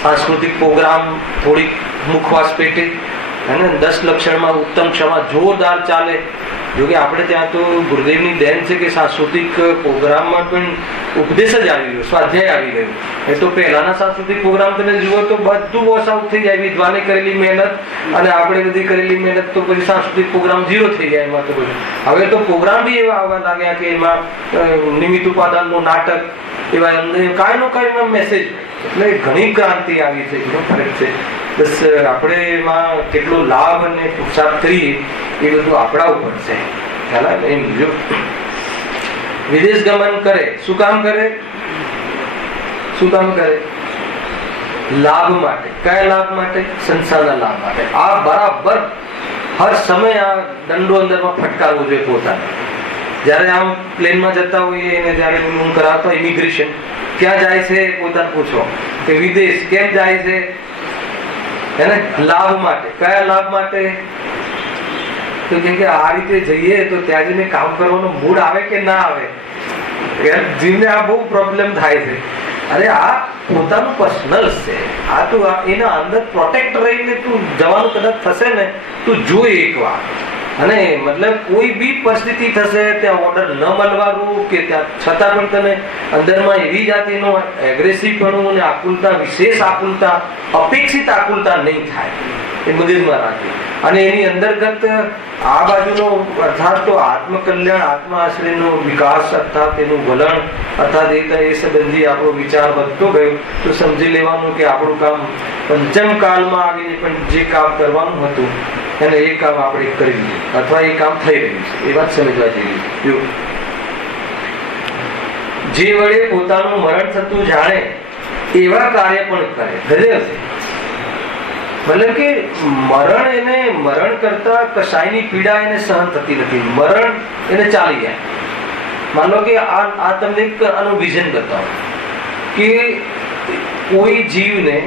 સાંસ્કૃતિક પ્રોગ્રામ, થોડીક મુખવાસ પેટે હે ને. 10 લક્ષણમાં ઉત્તમ ક્ષમા જોરદાર ચાલે. જોકે આપણે ત્યાં તો ગુરુદેવની દેન છે કે સાંસ્કૃતિક પ્રોગ્રામમાં પણ ઉપદેશ જ આવી ગયો, સ્વાધ્યાય આવી ગયો. એ તો પહેલાના સાંસ્કૃતિક પ્રોગ્રામ તમે જુઓ તો બધું વોશ આઉટ થઈ જાય. વિદ્વાને કરેલી મહેનત અને આપણે બધી કરેલી મહેનત તો પછી સાંસ્કૃતિક પ્રોગ્રામ 0 થઈ જાય એમાં. તો બધું હવે તો પ્રોગ્રામ બી એવા આવવા લાગ્યા કે એમાં નિમિત્ત ઉપાદાનનું નાટક, એવા કાંઈ નો કાંઈ મેસેજ. એટલે ઘણી ક્રાંતિ આવી છે, ઘણો ફરક છે. બસ આપણે એમાં કેટલો લાભ અને પુરુષાર્થ કરીએ એ બધું આપણા ઉપર છે. ખ્યાલ એમ જો વિદેશ ગમન કરે, શું કામ કરે? શું કામ કરે? લાભ માટે. કયા લાભ માટે? સંસારના લાભ માટે. આ બરાબર હર સમય આ દંડો અંદરમાં ફટકારવો જોઈએ પોતાને. જયારે આમ પ્લેનમાં જતા હોઈએ અને જયારે હું કરાવતો ઇમિગ્રેશન, ક્યાં જાય છે પોતાને પૂછો કે વિદેશ કેમ જાય છે? એને લાભ માટે. કયા લાભ માટે? તો કે આ રીતે જઈએ તો ત્યાં જઈને કામ કરવાનો મૂડ આવે કે ના આવે? જીવને આ બહુ પ્રોબ્લેમ થાય છે. અરે આ પોતાનું પર્સનલ છે. આ તું એના અંદર પ્રોટેક્ટ રહીને તું જવાનું કદાચ થશે ને, તું જોઈ એકવાર. અને મતલબ કોઈ બી પરિસ્થિતિ થશે ત્યાં ઓર્ડર ન મળવાનું કે ત્યાં છતાં પણ તને અંદરમાં એવી જાતિનો એગ્રેસિવપણું અને આકુલતા, વિશેષ આકુલતા, અપેક્ષિત આકુલતા નહીં થાય. એ મગજમાં રાખી. અને એની અંતર્ગત આ બાજુનો અર્થાત તો આત્મકલ્યાણ, આત્માશ્રયનો વિકાસ, અર્થાત એનું વલણ, અર્થાત એ સંબંધી આપણો વિચાર વધતો ગયો તો સમજી લેવાનું કે આપણું કામ પંચમ કાળમાં આવીને પણ જે કામ કરવાનું હતું અને એ કામ આપણે કરી લીધું, અથવા એ કામ થઈ રહ્યું છે. એ વાત સમજવા જેવી. જે વડે પોતાનું મરણ થતું જાણે એવા કાર્ય પણ કરે. ગજબ છે. મતલબ કે મરણ કરતા કશાયની પીડા એને સહન થતી નથી. મરણ એને ચાલી જાય. માનો કે આ તમને આનું વિઝન બતાવો કે કોઈ જીવને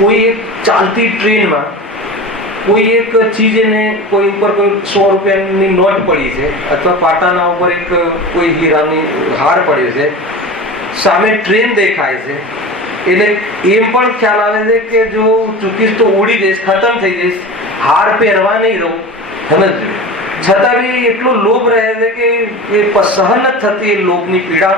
કોઈ એક ચાલતી ટ્રેનમાં કોઈ એક ચીજ એને કોઈ ઉપર કોઈ 100 રૂપિયાની નોટ પડી છે, અથવા પાટાના ઉપર એક કોઈ હીરાની હાર પડ્યો છે, સામે ટ્રેન દેખાય છે, એટલે એમ પણ ખ્યાલ આવે છે કે જો ચૂકીશ તો ઉડી જઈશ, ખતમ થઈ જઈશ, હાર પહેરવા નહીં રહું. સમજ છતાં બી એટલો લોભ રહે છે કે એ સહન જ થતી એ લોભની પીડા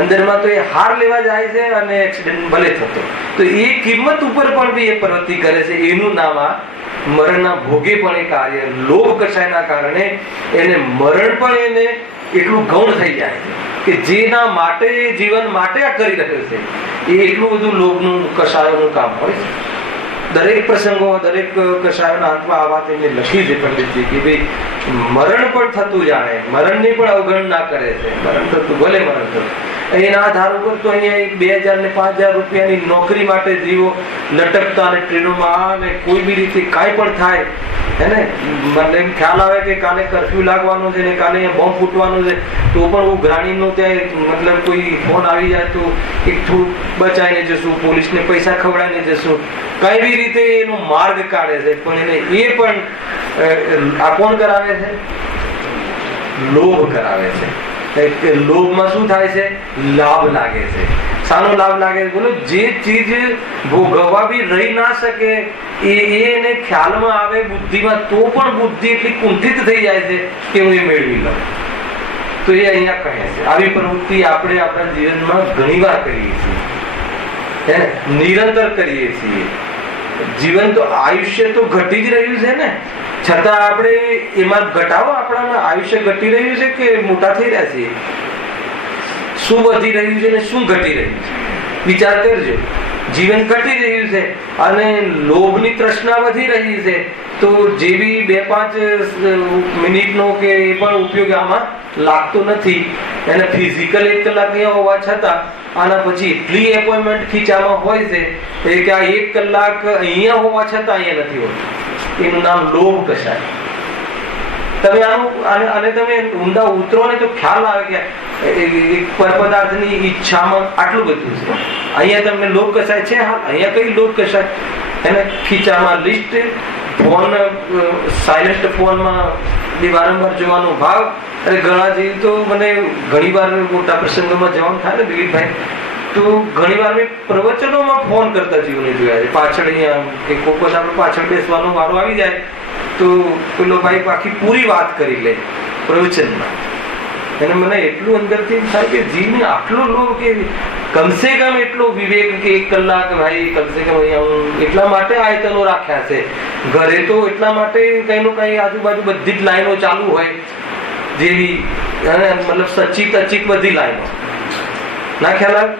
અંદરમાં. તો એ હાર લેવા જાય છે અને એક્સિડન્ટ ભલે થતો, તો એ કિંમત ઉપર પણ બી એ પ્રવૃત્તિ કરે છે. એનું નામ આ મરણના ભોગે પણ એ કાર્ય. લોભ કશાયના કારણે એને મરણ પણ એને એટલું ગૌણ થઈ જાય છે કે જેના માટે જીવન માટે આ કરી રહ્યો છે એ એટલું બધું લોભનું કશાયોનું કામ હોય છે. દરેક પ્રસંગોમાં દરેક કશાયોના અંતમાં આ વાત એને લખી છે પંડિતજી કે ભાઈ મરણ પણ થતું જાણે, મરણની પણ અવગણના કરે છે. મરણ થતું ભલે મરણ થતું. એના આધાર ઉપર તો અહીંયા 2000 ને 5000 રૂપિયાની નોકરી માટે જીવો લટકતા અને ટ્રેનોમાં અને કોઈ બી રીતે કાંઈ પણ થાય એને મને એમ ખ્યાલ આવે કે કાલે કર્ફ્યુ લાગવાનો છે ને કાલે અહીંયા બોમ્બ ફૂટવાનો છે, તો પણ હું ગ્રાણીનો ત્યાં મતલબ કોઈ ફોન આવી જાય તો એક થોડું બચાવીને જશું, પોલીસને પૈસા ખવડાવીને જશું, કઈ બી રીતે એનો માર્ગ કાઢે છે. પણ એને એ પણ આ કોણ કરાવે છે? લોભ કરાવે છે. લોભમાં શું થાય છે? લાભ લાગે છે. શાનો લાભ લાગે છે? બોલો, જે ચીજ ભોગવવા બી રહી ના શકે એને ખ્યાલમાં આવે બુદ્ધિમાં, તો પણ બુદ્ધિ એટલી કુંઠિત થઈ જાય છે કે હું એ મેળવી લઉં. તો એ અહીંયા કહે છે આવી પ્રવૃત્તિ આપણે આપણા જીવનમાં ઘણી વાર કરીએ છીએ, નિરંતર કરીએ છીએ. જીવન તો આયુષ્ય તો ઘટી જ રહ્યું છે ને, છતાં આપણે એમાં ઘટાડો આપણામાં આયુષ્ય ઘટી રહ્યું છે કે મોટા થઈ રહ્યા છીએ? શું વધી રહ્યું છે ને શું ઘટી રહ્યું છે? વિચાર કરજો. જીવન ઘટી રહ્યું છે અને લોભની તૃષ્ણા વધી રહી છે, તો જે બી 2-5 મિનિટનો કે એ પણ ઉપયોગ આમાં લાગતો નથી. એને ફિઝિકલ 1 કલાક અહીંયા હોવા છતાં આના પછી એટલી એપોઇન્ટમેન્ટ ખીચામાં હોય છે કે આ 1 કલાક અહીંયા હોવા છતાં અહીંયા નથી હોતું. એનું નામ લોભ કશાય. તમે આને તમે ઊંડા ઉતરો ને તો ખ્યાલ આવે કે એક પદાર્થની ઈચ્છામાં આટલું બધું છે. અહીંયા તમને લોભ કશાય છે? હા, અહીંયા કઈ લોભ કશાય? એને ખીચામાં લિસ્ટ, ફોન સાયલેન્ટ ફોનમાં વારંવાર જોવાનો ભાવ. અરે ઘણા જેવી તો મને ઘણી વાર મોટા પ્રસંગોમાં જવાનું થાય ને દિલીપભાઈ, તો ઘણી વાર મેં પ્રવચનોમાં ફોન કરતા જીવને જોયા છે. પાછળ અહીંયા કે કોક વખત આપણે પાછળ બેસવાનો વારો આવી જાય તો પેલો ભાઈ આખી પૂરી વાત કરી લે પ્રવચનમાં. અને મને એટલું અંદરથી થાય કે જીવને આટલો લોભ કે કમસે કમ એટલો વિવેક કે 1 કલાક ભાઈ કમસે કમ અહીંયા હું એટલા માટે આયતનો રાખ્યા છે. ઘરે તો એટલા માટે કઈ નો કઈ આજુબાજુ બધી જ લાઈનો ચાલુ હોય, જેવી મતલબ સચિત અચિત બધી લાઈનો ના ખ્યાલ આવે.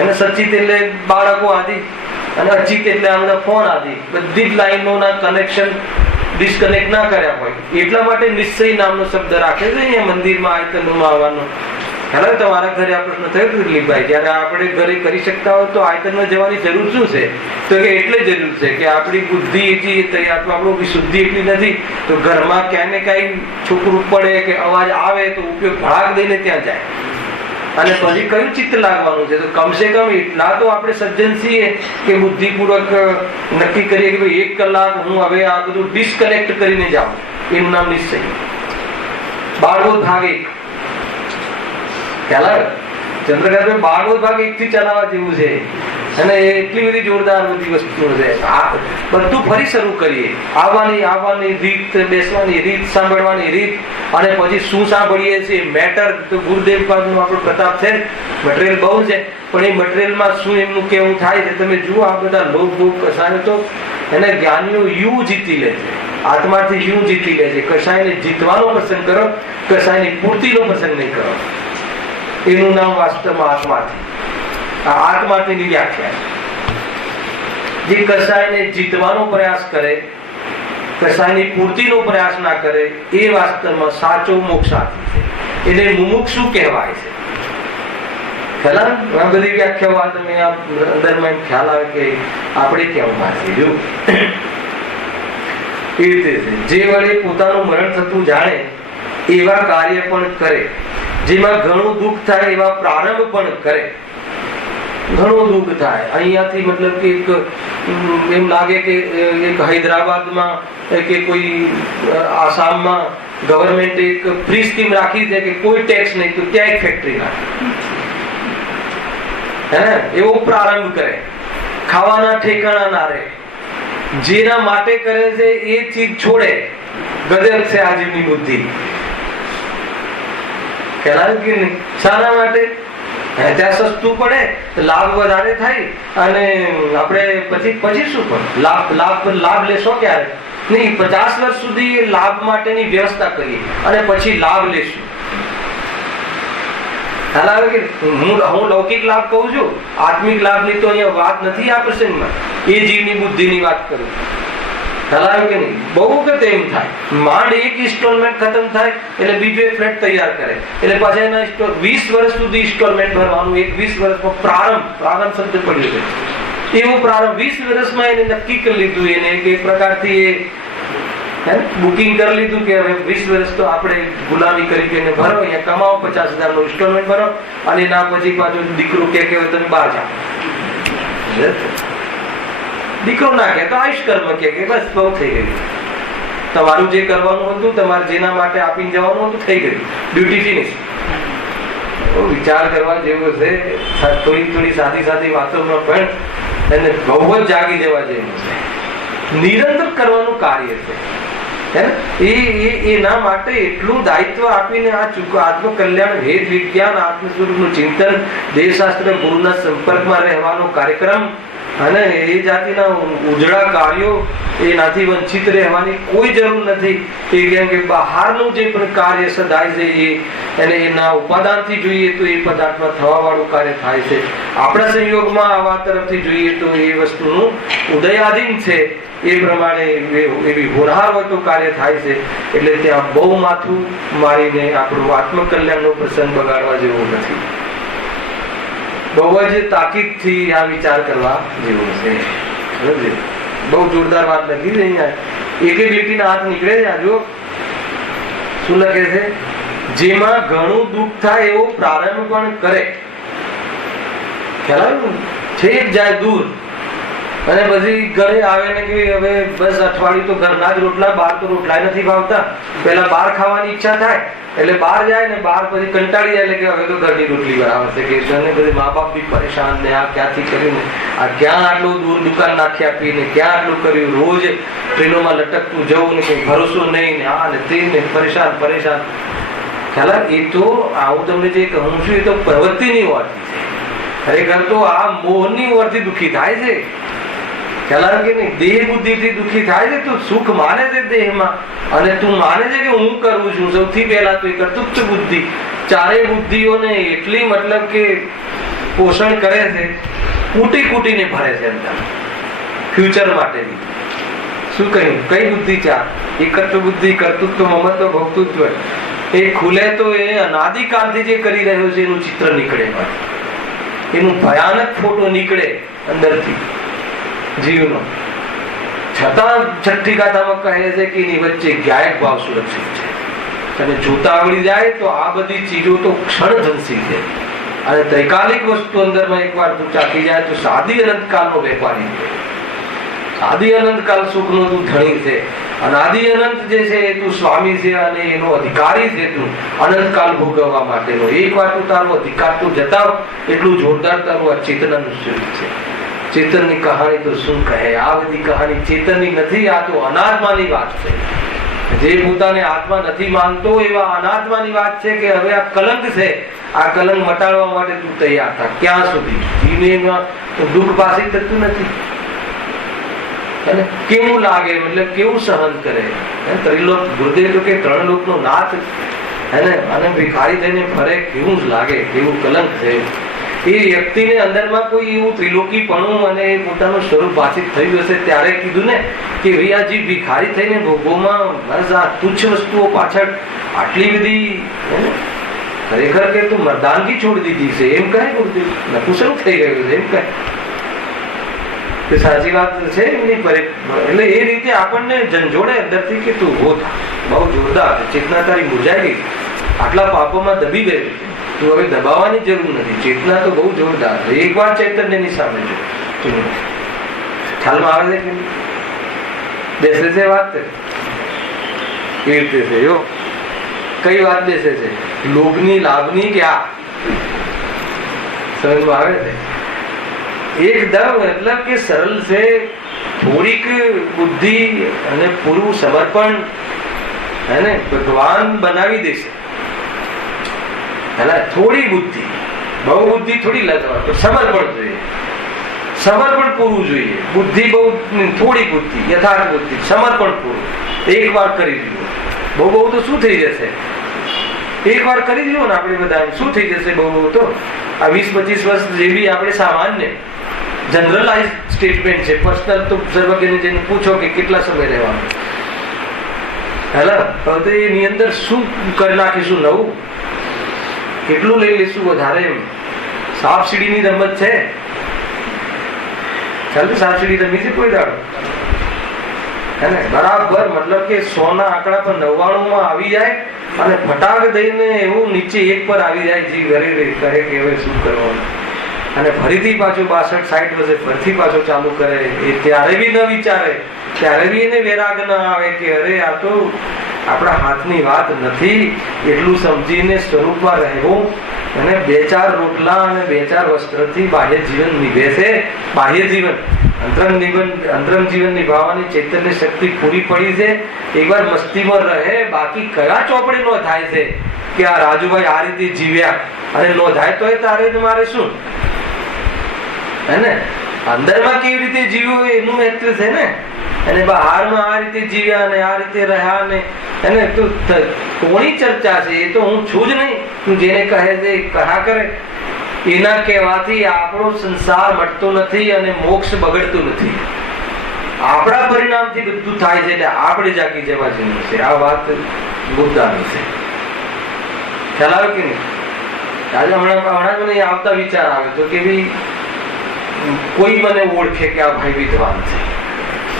એને સચિત એટલે બાળકો આદિ અને અચિત એટલે આ બધા ફોન આદિ બધી જ લાઈનોના કનેક્શન ડિસ્કનેક્ટ ના કર્યા હોય એટલા માટે નિશ્ચય નામનો શબ્દ રાખે છે અહીંયા મંદિરમાં આયતનમાં આવવાનો. ખ્યાલ તમારા ઘરે આ પ્રશ્ન થયો હતો દિલીપભાઈ, જયારે આપણે ઘરે કરી શકતા હોય તો આયતનમાં જવાની જરૂર શું છે? તો કે એટલે જરૂર છે કે આપણી બુદ્ધિ એટલી આપણું શુદ્ધિ એટલી નથી, તો ઘરમાં ક્યાંય ને ક્યાંય છોકરું પડે કે અવાજ આવે તો ઉપયોગ ભાગ દઈને ત્યાં જાય. અને પછી કયું ચિત્ત લાગવાનું છે? તો કમસે કમ એટલા તો આપણે સજ્જન છીએ કે બુદ્ધિપૂર્વક નક્કી કરીએ કે ભાઈ 1 કલાક હું હવે આ બધું ડિસ્કનેક્ટ કરીને જાઉં. એનું નામ નિશ્ચય. ભાગવત ભાગ 1 ખ્યાલ આવે? ચંદ્રકાંત ભાગવત ભાગ 1 થી ચલાવવા જેવું છે અને એટલી બધી જોરદાર બધી વસ્તુઓ છે. બધું ફરી શરૂ કરીએ. આવવાની રીત, બેસવાની રીત, સાંભળવાની રીત, અને પછી શું સાંભળીએ છીએ મેટર. તો ગુરુદેવ પાદનો આપણો પ્રતાપ છે, મટીરિયલ બહુ છે, પણ એ મટીરિયલમાં શું એમનું કેવું થાય છે તમે જુઓ. આ બધા લોભ ભોગ કસાય તો એને જ્ઞાનીઓ યુ જીતી લે છે, આત્માથી યુ જીતી લે છે. કસાયને જીતવાનો પસંદ કરો, કસાયની પૂર્તિનો પસંદ નહીં કરો. એનું નામ વાસ્તવમાં આત્માથી, આત્માથી વ્યાખ્યા. જે કસાયને જીતવાનો પ્રયાસ કરે, કસાયની પૂર્તિનો પ્રયાસ ના કરે, એ વાસ્તવમાં સાચો મોક્ષાર્થી છે. એને મુમુક્ષુ કહેવાય છે. ખ્યાલ આ બધી વ્યાખ્યાઓ તમે અંદરમાં ખ્યાલ આવે કે આપણે કેવું પાસે જો એ રીતે છે. જે વડે પોતાનું મરણ થતું જાણે એવા કાર્ય પણ કરે, જેમાં ઘણું દુઃખ થાય એવા પ્રારંભ પણ કરે. ઘણું દુઃખ થાય અહીંયાથી મતલબ કે એમ લાગે કે એક હૈદરાબાદમાં કે કોઈ આસામમાં ગવર્મેન્ટ એક ફ્રી સ્કીમ રાખી છે કે કોઈ ટેક્સ નહીં, તો ત્યાં એક ફેક્ટરી નાખે, એવો પ્રારંભ કરે. ખાવાના ઠેકાણા ના રહે, જેના માટે કરે છે એ ચીજ છોડે. ગજબ છે આ જીવની બુદ્ધિ. ખ્યાલ કે નહીં? શાના માટે? ત્યાં સસ્તું પડે, લાભ વધારે થાય, અને આપણે પછી શું પણ લાભ લેશો ક્યારે? નહીં, 50 વર્ષ સુધી લાભ માટેની વ્યવસ્થા કરીએ અને પછી લાભ લેશું. ખ્યાલ આવે કે હું લૌકિક લાભ કહું છું, આત્મિક લાભની તો અહીંયા વાત નથી આ પ્રસંગમાં. એ જીવની બુદ્ધિની વાત કરું. ખ્યાલ આવે કે નહીં? બહુ વખત એમ થાય, માંડ એક ઇન્સ્ટોલમેન્ટ ખતમ થાય એટલે બીજો એક ફ્લેટ તૈયાર કરે, એટલે પાછા એના 20 વર્ષ સુધી ઇન્સ્ટોલમેન્ટ ભરવાનું. એક 20 વર્ષમાં પ્રારંભ શબ્દ પડ્યો છે. એવો પ્રારંભ 20 વર્ષમાં એને નક્કી કરી લીધું, એને એક પ્રકારથી બુકિંગ કરી લીધું કે હવે 20 વર્ષ તો આપણે ગુલામી કરી કે ભરો, અહીંયા કમાવો, 50,000 નો ઇન્સ્ટોલમેન્ટ ભરો, અને એના પછી પાછું દીકરો કે તમે બહાર જાઓ. દીકરો ના કે તો આયુષ કર્મ કે બસ બહુ થઈ ગયું, તમારું જે કરવાનું હતું, તમારે જેના માટે આપીને જવાનું હતું થઈ ગયું, ડ્યુટી ફિનિશ. વિચાર કરવા જેવો છે. થોડી સાદી વાતોમાં પણ એને બહુ જ જાગી જવા જેવું છે. નિરંતર કરવાનું કાર્ય છે. એના માટે એટલું દાયિત્વ આપીને આ આત્મકલ્યાણ, વેદ વિજ્ઞાન, આત્મ સ્વરૂપનું ચિંતન, દેહશાસ્ત્ર, ગુરુના સંપર્કમાં રહેવાનો કાર્યક્રમ અને એ જાતિના ઉજળા કાર્યો, એનાથી વંચિત રહેવાની કોઈ જરૂર નથી. એ કેમ કે બહારનું જે પણ કાર્ય સદાય છે એને એના ઉપાદાનથી જોઈએ તો એ પદાર્થમાં થવા વાળું કાર્ય થાય છે. આપણા સંયોગમાં આવા તરફથી જોઈએ તો એ વસ્તુનું ઉદયાધીન છે. એ પ્રમાણે એવી હોરહારવતો કાર્ય થાય છે. એટલે ત્યાં બહુ માથું મારીને આપણું આત્મકલ્યાણનો પ્રસંગ બગાડવા જેવો નથી. બહુ જ તાકીદથી આ વિચાર કરવા જેવો છે. બહુ જોરદાર વાત લખી છે અહીંયા. એકે બેટીના હાથ નીકળે છે. આ જો શું લખે છે? જેમાં ઘણું દુઃખ થાય એવો પ્રારંભ પણ કરે. ખ્યાલ આવ્યો? છેક જાય દૂર અને પછી ઘરે આવે ને કે હવે બસ અઠવાડિયું તો ઘરના જ રોટલા, બહાર તો રોટલા નથી ભાવતા. પેલા બહાર ખાવાની ઈચ્છા થાય એટલે બહાર જાય ને બહાર પછી કંટાળી જાય એટલે કે હવે તો ઘરની રોટલી બરાબર છે. કે પછી મા બાપ બી પરેશાન ને આ ક્યાંથી કર્યું ને આ ક્યાં આટલું દૂર દુકાન નાખી આપી ને ક્યાં આટલું કર્યું, રોજ ટ્રેનોમાં લટકતું જવું ને કઈ ભરોસો નહીં ને આ ને તે ને પરેશાન. ખ્યાલ? એ તો આવું તમને જે કહું છું એ તો પ્રવૃત્તિની ઓરથી છે. ખરેખર તો આ મોહની ઓરથી દુઃખી થાય છે. ખ્યાલ કે નહીં? દેહ બુદ્ધિ થી દુઃખી થાય છે. તું સુખ માને છે દેહમાં અને તું માને છે કે હું કરું છું. સૌથી પહેલા તો એ કર્તૃત્વ બુદ્ધિ ચારે બુદ્ધિઓને એટલી મતલબ કે પોષણ કરે છે, કૂટીને ભરે છે અંદર ફ્યુચર માટેની. શું કહ્યું? કઈ બુદ્ધિ? ચાર. એકત્વ બુદ્ધિ, કર્તૃત્વ, મમત્વ, ભોક્તૃત્વ. એ ખુલે તો એ અનાદિકાળથી જે કરી રહ્યો છે એનું ચિત્ર નીકળે, એનું ભયાનક ફોટો નીકળે અંદરથી જીવનો. છતાં છઠ્ઠી ગાથામાં કહે છે કે એની વચ્ચે જ્ઞાયક ભાવ સુરક્ષિત છે. અને જોતા આવડી જાય તો આ બધી ચીજો તો ક્ષણધંસી છે. અને ત્રિકાલિક વસ્તુ અંદરમાં એકવાર તું ચાખી જાય તો સાદી અનંતકાળનો વેપારી છે. આદિ અનંતકાળ સુખનો તું ધણી છે. અનાદિ અનંત જે છે એ તું સ્વામી છે અને એનો અધિકારી છે. તું અનંતકાળ ભોગવવા માટેનો એકવાર તું તારો અધિકાર તું જતાવ એટલું જોરદાર તારું આ ચેતનાનું સ્વરૂપ છે. ચેતનની કહાની તો શું કહે? આ બધી કહાની ચેતનની નથી, આ તો અનાત્માની વાત છે. જે પોતાને આત્મા નથી માનતો એવા અનાત્માની વાત છે કે હવે આ કલંક છે, આ કલંક મટાડવા માટે તું તૈયાર થા. ક્યાં સુધી? જીવનમાં દુઃખ પાસે થતું નથી. કેવું લાગે, મતલબ કેવું સહન કરે? ત્રિલોક ગુરુદેવ તો કે 3 લોકનો નાથ અને ભિખારી થઈને ફરે, કેવું જ લાગે, કેવું કલંક છે. એ વ્યક્તિને અંદરમાં કોઈ એવું ત્રિલોકીપણું અને પોતાનું સ્વરૂપ ભાષિત થયું હશે ત્યારે કીધું ને કે ભાઈ આ જે ભિખારી થઈને ભોગોમાં બસ આ તુચ્છ વસ્તુઓ પાછળ આટલી બધી ખરેખર કે તું મર્દાનગી છોડી દીધી છે એમ કહે ગુરુદેવ. નપુસક થઈ ગયું છે એમ કહે. સાચી વાત છે એમની પર. એટલે એ રીતે આપણને ઝંઝોડે અંદરથી કે તું ઉભો થા. બહુ જોરદાર ચેતના તારી મુરઝાઈ ગઈ, આટલા પાપોમાં દબી ગયું છે, તું હવે દબાવવાની જરૂર નથી. ચેતના તો બહુ જોરદાર છે. એકવાર ચૈતન્યની સામે જો ખ્યાલમાં આવે છે કે બેસે છે વાત એ રીતે છે. જો કઈ વાત બેસે છે? લોભની, લાભની કે આ સમજમાં આવે છે? એકદમ મતલબ કે સરળ છે. થોડીક બુદ્ધિ અને પૂરું સમર્પણ હે ને ભગવાન બનાવી દેશે. એટલે થોડી બુદ્ધિ, બહુ બુદ્ધિ થોડી લાગવા, સમર્પણ જોઈએ, સમર્પણ પૂરું જોઈએ. બુદ્ધિ બહુ થોડી બુદ્ધિ, યથાર્થ બુદ્ધિ, સમર્પણ પૂરું. એક વાર કરી દીધું. બહુ બહુ તો શું થઈ જશે? એક વાર કરી દીધું ને આપણે બધા શું થઈ જશે? બહુ બહુ તો આ 20-25 વર્ષ જેવી આપણે સામાન્ય જનરલાઇઝ સ્ટેટમેન્ટ છે. પર્સનલ તો સર્વજ્ઞને જઈને પૂછો કે કેટલા સમય રહેવાનું. હેલા તો એની અંદર શું કરી નાખીશું નવું? કેટલું લઈ લઈશું વધારે? એમ સાપ સીડીની રમત છે. ચાલ સાપ સીડી રમી છે કોઈ દાડો? હે ને બરાબર, મતલબ કે 100 ના આંકડા પર 99 માં આવી જાય અને ફટાક દઈને એવું નીચે 1 પર આવી જાય. જી ઘરે કહે કે હવે શું કરવાનું, અને ફરીથી પાછું 62-60 વર્ષે ફરીથી પાછો ચાલુ કરે. એ ત્યારે બી ન વિચારે, ત્યારે બી એને વેરાગ ન આવે કે અરે આ તો આપણા હાથની વાત નથી. એટલું સમજીને સ્વરૂપમાં રહેવું અને 2-4 રોટલા અને 2-4 વસ્ત્રથી બાહ્ય જીવન નિભે છે. બાહ્ય જીવન, અંતરંગ જીવન નિભાવવાની ચૈતન્ય શક્તિ પૂરી પડી છે. એકવાર મસ્તીમાં રહે, બાકી કયા ચોપડી નો થાય છે કે આ રાજુભાઈ આ રીતે જીવ્યા, અને નો થાય તો તારે મારે શું? હે ને અંદરમાં કેવી રીતે જીવ્યું એનું મહત્વ છે ને, અને બહારમાં આ રીતે જીવ્યા અને આ રીતે રહ્યા ને એને તો કોની ચર્ચા છે? એ તો હું છું જ નહીં. તું જેને કહે છે કહા કરે. એના કહેવાથી આપણો સંસાર મટતો નથી અને મોક્ષ બગડતું નથી. આપણા પરિણામથી બધું થાય છે, એટલે આપણે જાગી જવા જેવું છે. આ વાત મુદ્દાની છે. ખ્યાલ આવે કે નહીં? આજે હમણાં મને આવતા વિચાર આવે તો કે ભાઈ કોઈ મને ઓળખે કે આ ભાઈ વિદ્વાન છે,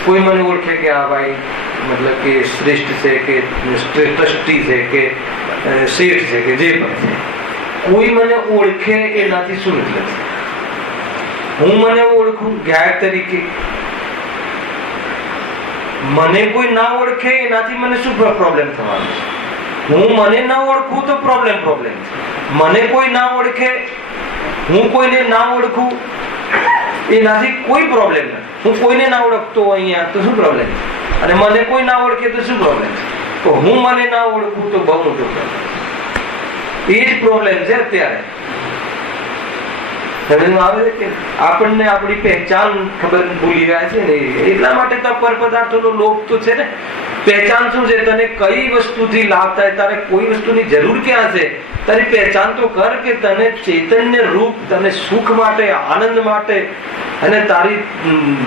કોઈ મને ઓળખે કે આ ભાઈ મતલબ કે શ્રેષ્ઠ છે કે ટ્રસ્ટી છે કે શેઠ છે કે જે પણ છે. કોઈ મને ઓળખે એનાથી શું મતલબ છે? હું મને ઓળખું ગાયક તરીકે, મને કોઈ ના ઓળખે એનાથી મને શું પ્રોબ્લેમ થવાનો છે? હું મને ના ઓળખું તો પ્રોબ્લેમ છે. મને કોઈ ના ઓળખે, હું કોઈને ના ઓળખું એનાથી કોઈ પ્રોબ્લેમ નથી. હું કોઈને ના ઓળખતો અહીંયા તો શું પ્રોબ્લેમ? અને મને કોઈ ના ઓળખે તો શું પ્રોબ્લેમ? તો હું મને ના ઓળખું તો બહુ મોટો પ્રોબ્લેમ. એ જ પ્રોબ્લેમ છે અત્યારે. આવે છે કે આપણને આપણી પહેચાન ખબર ભૂલી રહ્યા છે ને, એટલા માટે તો પર પદાર્થોનો લોભ તો છે ને. પહેચાન શું છે? તને કઈ વસ્તુથી લાભ થાય, તારે કોઈ વસ્તુની જરૂર ક્યાં છે? તારી પહેચાન તો કર કે તને ચૈતન્ય રૂપ, તને સુખ માટે, આનંદ માટે અને તારી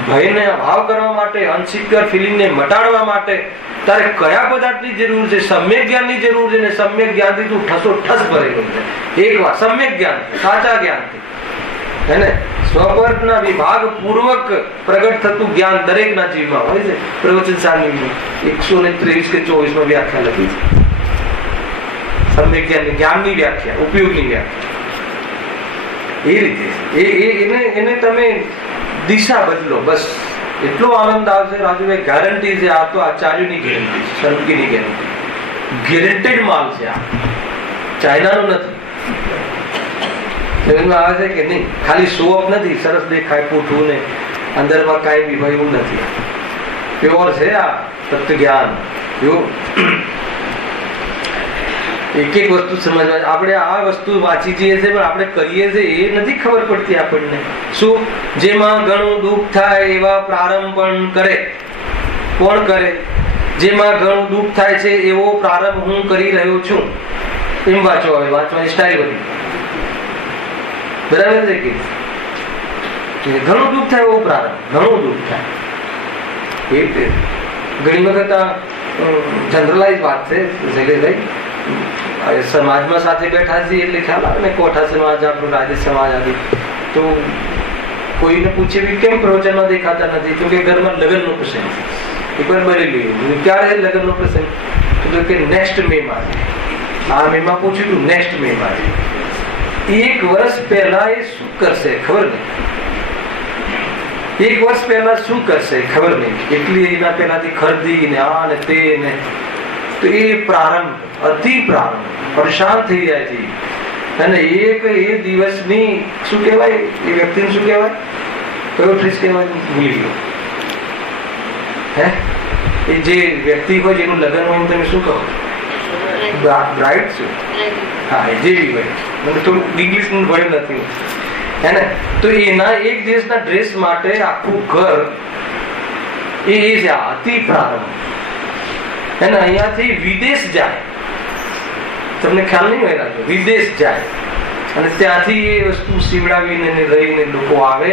ભયને અભાવ કરવા માટે, અનસિક્યોર ફિલિંગને મટાડવા માટે તારે કયા પદાર્થની જરૂર છે? સમ્યક જ્ઞાનની જરૂર છે, ને સમ્યક જ્ઞાનથી તું ઠસો ભરેલો છે. એક વાર સમ્યક જ્ઞાન, સાચા જ્ઞાનથી, હે ને સ્વપરના વિભાગ પૂર્વક પ્રગટ થતું જ્ઞાન દરેકના જીવમાં હોય છે. પ્રવચન સારની 123 કે 24 વ્યાખ્યા લખી છે. સમ્યક જ્ઞાનની વ્યાખ્યા, ઉપયોગની વ્યાખ્યા એ રીતે એને તમે દિશા બદલો, બસ એટલો આનંદ આવશે. રાજુભાઈ ગેરંટી છે, આ તો આચાર્યની ગેરંટી છે, સંતની ગેરંટી, ગેરંટેડ માલ છે. આ ચાઇનાનો નથી. આવે છે કે નહીં? ખાલી શો ઓફ નથી, સરસ દેખાય પૂઠું ને અંદરમાં કાંઈ બી ભાઈ એવું નથી. પ્યોર છે આ તત્વ જ્ઞાન. એક એક વસ્તુ સમજવા, આપણે આ વસ્તુ વાંચી જઈએ છીએ પણ આપણે કરીએ છીએ એ નથી ખબર પડતી આપણને. શું? જેમાં ઘણું દુઃખ થાય એવા પ્રારંભ પણ કરે. કોણ કરે? જેમાં ઘણું દુઃખ થાય છે એવો પ્રારંભ હું કરી રહ્યો છું. એમ વાંચો. હવે વાંચવાની સ્ટાઇલ બધી બરાબર છે કે ઘણું દુઃખ થાય એવો પ્રારંભ, ઘણું દુઃખ થાય. એ રીતે ઘણી વખત આ જનરલાઇઝ વાત છે શૈલેષભાઈ. સમાજમાં સાથે બેઠા છીએ એટલે ખ્યાલ આવે ને, કોઠા સમાજ, આપણો રાજ્ય સમાજ આદિ. તો કોઈને પૂછે કેમ પ્રવચનમાં દેખાતા નથી? તો કે ઘરમાં લગ્નનો પ્રસંગ છે. એકવાર બરેલી ક્યારે લગ્નનો પ્રસંગ? તો કે નેક્સ્ટ મે માં. આ મે માં પૂછ્યું હતું, નેક્સ્ટ મે માં. 1 વર્ષ પહેલા એ શું કરશે ખબર નહીં. 1 વર્ષ પહેલા શું કરશે ખબર નહીં. એટલી એના પહેલાથી ખરીદી ને આ ને તે ને, તો એ પ્રારંભ, અતિ પ્રારંભ, પરેશાન થઈ જાય છે. અને એક એ દિવસની શું કહેવાય, એ વ્યક્તિને શું કહેવાય, કયો ફ્રીજ કહેવાય, ભૂલી ગયો. હે એ જે વ્યક્તિ હોય જેનું લગ્ન હોય તમે શું કહો? બ્રાઇડ શું? હા, જેવી હોય. મને થોડું ઇંગ્લિશ ભણ્યું નથી હે ને. તો એના એક દિવસના ડ્રેસ માટે આખું ઘર એ છે અતિ પ્રારંભ. એને અહીંયાથી વિદેશ જાય, તમને ખ્યાલ નહીં હોય રાખજો, વિદેશ જાય અને ત્યાંથી એ વસ્તુ સીવડાવીને રહીને લોકો આવે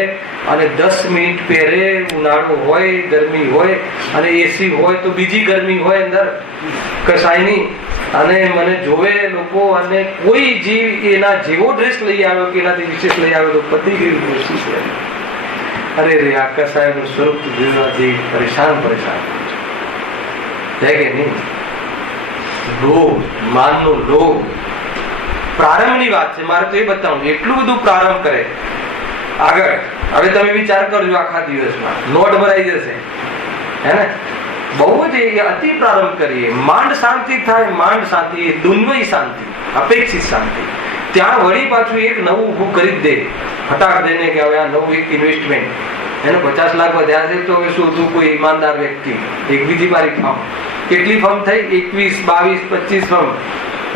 અને 10 મિનિટ પહેરે. ઉનાળો હોય, ગરમી હોય અને એસી હોય તો બીજી ગરમી હોય અંદર કસાયની. અને મને જોવે લોકો અને કોઈ જીવ એના જેવો ડ્રેસ લઈ આવ્યો કે એનાથી વિશેષ લઈ આવ્યો તો પતી ગયું. અરે રે, આ કસાયનું સ્વરૂપ જોવાથી પરેશાન છે કે નહીં? લોભ, માનનો લોભ પ્રારંભની વાત છે. મારે તો એ બતાવું, એટલું બધું પ્રારંભ કરે આગળ. હવે તમે વિચાર કરજો, આખા દિવસમાં નોટ ભરાઈ જશે હે ને. બહુ જ અતિ પ્રારંભ કરીએ, માંડ શાંતિ થાય. માંડ શાંતિ, દુન્વય શાંતિ, અપેક્ષિત શાંતિ. ત્યાં વળી પાછું એક નવું ઊભું કરી જ દે ફટાક દઈને કે હવે આ નવું એક ઇન્વેસ્ટમેન્ટ, એને 50 લાખ વધ્યા છે તો હવે શોધું કોઈ ઈમાનદાર વ્યક્તિ. એક બીજી મારી ફર્મ, કેટલી ફર્મ થઈ? 21, 22, 25 ફર્મ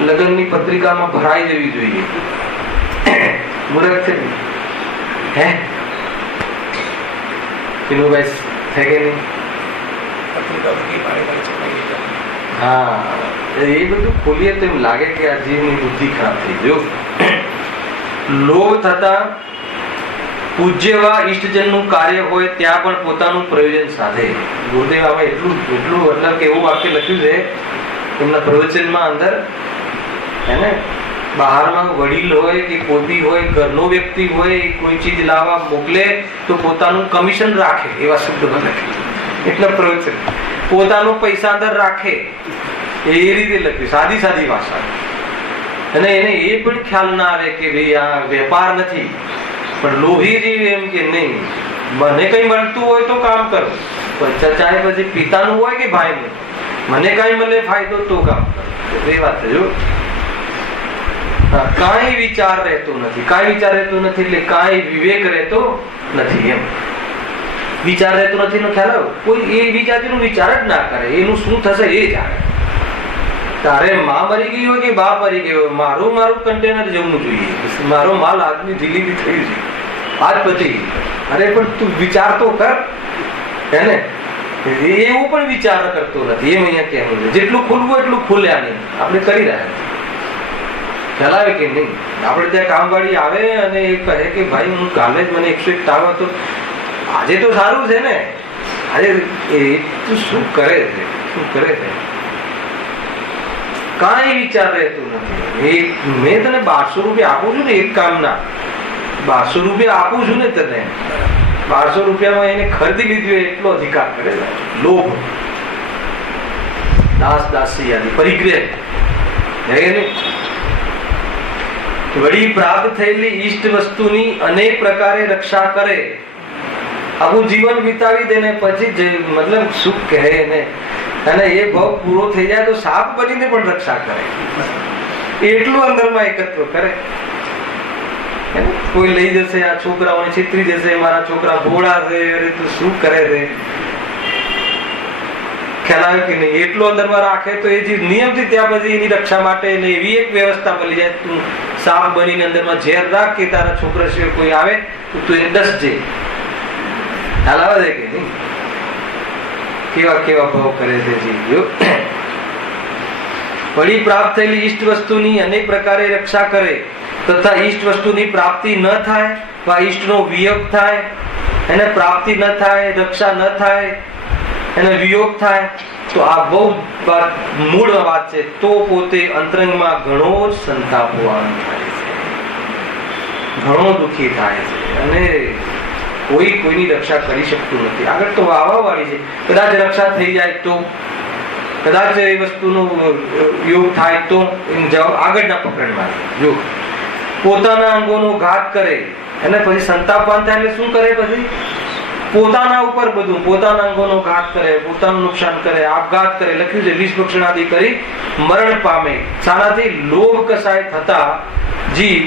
લગ્નની પત્રિકામાં ભરાઈ જવી જોઈએ. મુહૂર્ત છે હે વિનુભાઈ છે કે નહીં? હા, એ બધું ખોલીએ તો એમ લાગે કે આ જીવની બુદ્ધિ ખરાબ થઈ ગયો. લોભ થતા પૂજ્યવા ઈષ્ટજનનું કાર્ય હોય ત્યાં પણ પોતાનું પ્રયોજન સાધે. ગુરુદેવ આમાં એટલું મતલબ કે એવું વાક્ય લખ્યું છે એમના પ્રવચનમાં અંદર હે ને. બહારમાં વડીલ હોય કે કોઈ બી હોય, ઘરનો વ્યક્તિ હોય, કોઈ ચીજ લાવવા મોકલે તો પોતાનું કમિશન રાખે, એવા શબ્દમાં લખ્યું. એટલે પ્રવચન પોતાનો પૈસા અંદર રાખે એ રીતે લખ્યું, સાદી સાદી ભાષા. અને એને એ પણ ખ્યાલ ના આવે કે ભાઈ આ વેપાર નથી, પણ લોભી જીવ એમ કે નહીં, મને કઈ મળતું હોય તો કામ કરું, ચાહે પછી પિતાનું હોય કે ભાઈનું, મને કઈ મળે ફાયદો તો કામ કરું. એ વાત છે. જો કાંઈ વિચાર રહેતો નથી, કાંઈ વિચાર રહેતો નથી એટલે કાંઈ વિવેક રહેતો નથી. એમ વિચાર રહેતો નથી નો ખ્યાલ આવ્યો? કોઈ એ વિચારનો વિચાર જ ના કરે, એનું શું થશે એ જાણે. તારે માં મરી ગઈ હોય કે બાપ મરી ગયો હોય, મારું કન્ટેનર જવું જોઈએ, મારો માલ આજની ડિલિવરી થઈ છે, આજ પછી. અરે પણ તું વિચાર તો કર હે ને. એવું પણ વિચાર કરતો નથી. એમ અહીંયા કહેવું છે જેટલું ખુલવું એટલું ખુલ્યા નહીં. આપણે કરી રહ્યા ખ્યાલ આવે કે નહીં? આપણે ત્યાં કામવાળી આવે અને એ કહે કે ભાઈ હું કાલે જ મને 101 તાવ હતો, આજે તો સારું છે ને, આજે એ તું શું કરે છે, શું કરે છે? કાંઈ વિચાર રહેતું નથી. મેં તને 1200 રૂપિયા આપું છું ને એક કામના, 1200 રૂપિયા આપું છું ને તને, 1200 રૂપિયામાં એને ખરીદી લીધી હોય એટલો અધિકાર કરે. લોભ, દાસ દાસી આદિ પરિગ્રહ. વળી પ્રાપ્ત થયેલી ઈષ્ટ વસ્તુની અનેક પ્રકારે રક્ષા કરે. આખું જીવન વિતાવી દે ને પછી મતલબ શું કહે ને, અને એ ભાવ પૂરો થઈ જાય તો સાપ બનીને પણ રક્ષા કરે. એટલું અંદરમાં એકત્વ કરે. કોઈ લઈ જશે, આ છોકરાઓને છેતરી જશે, મારા છોકરા ભોળા છે, અરે તું શું કરે છે, ખ્યાલ આવે કે નહીં? એટલું અંદરમાં રાખે તો એ જે નિયમથી ત્યાં પછી એની રક્ષા માટે એવી એક વ્યવસ્થા મળી જાય. તું સાપ બનીને અંદરમાં ઝેર રાખ કે તારા છોકરા સિવાય કોઈ આવે તો તું એને ડસજે. ખ્યાલ આવે છે કે નહીં? કેવા ભાવ કરે છે જીવ. વળી પ્રાપ્ત થયેલી ઈષ્ટ વસ્તુની અનેક પ્રકારે રક્ષા કરે તથા ઈષ્ટ વસ્તુની પ્રાપ્તિ ન થાય તો ઈષ્ટનો વિયોગ થાય, એને પ્રાપ્તિ ન થાય, રક્ષા ન થાય, એને વિયોગ થાય તો આ બહુ મૂળ વાત છે. તો પોતે અંતરંગમાં ઘણો જ સંતાપવાન થાય છે, ઘણો દુઃખી થાય છે અને કોઈ કોઈની રક્ષા કરી શકતું નથી. આગળ તો વાવા વાળી છે, કદાચ રક્ષા થઈ જાય તો, કદાચ એ વસ્તુનો યોગ થાય તો આગળના પકડમાં. જો પોતાના અંગોનો ઘાત કરે અને પછી સંતાપવાન થાય એટલે શું કરે? પછી પોતાના ઉપર બધું, પોતાના અંગોનો ઘાત કરે, પોતાનું નુકસાન કરે, આપઘાત કરે. લખ્યું છે વિષ ભક્ષણાદિ કરી મરણ પામે. શાનાથી? લોભ કસાય થતા જીવ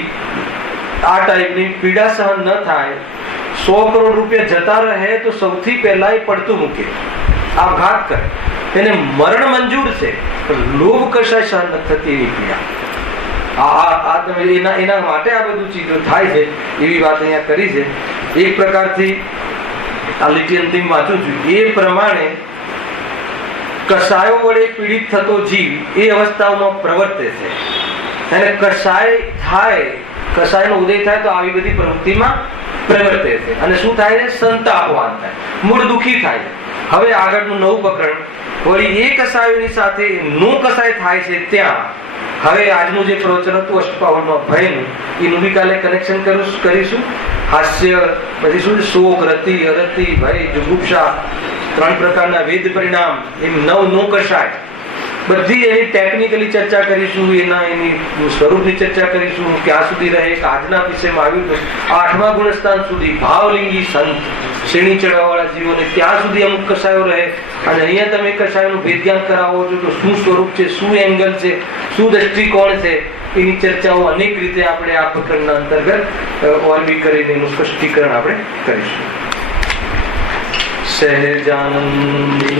આ ટાઈપની પીડા સહન ન થાય. 100 કરોડ રૂપિયા જતા રહે તો સૌથી પહેલા એ પડતું મૂકે. આપઘાત કરે, એને મરણ મંજૂર છે, પણ લોભ કશાય સહન નથી થતી એવી પીડા. એના માટે આ બધું ચીજો થાય છે એવી વાત અહીંયા કરી છે. એક પ્રકારથી આ લીટી અંતિમ વાંચું છું એ પ્રમાણે કસાયો વડે પીડિત થતો જીવ એ અવસ્થાઓમાં પ્રવર્તે છે, અને કસાય થાય, કસાયનો ઉદય થાય તો આવી બધી પ્રવૃત્તિમાં પ્રવર્તે છે. અને શું થાય છે? સંતાપવાન થાય, મૂળ દુઃખી થાય. હવે આગળનું નવું પ્રકરણ વળી એ કસાયોની સાથે નો કસાય થાય છે ત્યાં હવે આજનું જે પ્રવચન હતું અષ્ટપાવનમાં ભયનું, એનું બી કાલે કનેક્શન કરીશું. હાસ્ય, પછી શું શોક, રતિ, અરતિ, ભય, જુગુપ્સા, 3 પ્રકારના વેદ પરિણામ, એમ 9 નો કસાય, બધી એની ટેકનિકલી ચર્ચા કરીશું. એની સ્વરૂપની ચર્ચા કરીશું, ક્યાં સુધી રહે. આજના વિષયમાં આવ્યું હતું 8મા ગુણસ્થાન સુધી ભાવલિંગી સંત શ્રેણી ચડવાવાળા જીવોને ત્યાં સુધી અમુક કસાયો રહે. અને અહીંયા તમે કસાયોનું ભેદ જ્ઞાન કરાવો છો તો શું સ્વરૂપ છે, શું એંગલ છે, શું દ્રષ્ટિકોણ છે, એની ચર્ચાઓ અનેક રીતે આપણે આ પ્રકરણના અંતર્ગત ઓરબી કરીને એનું સ્પષ્ટીકરણ આપણે કરીશું. સહેજાનંદી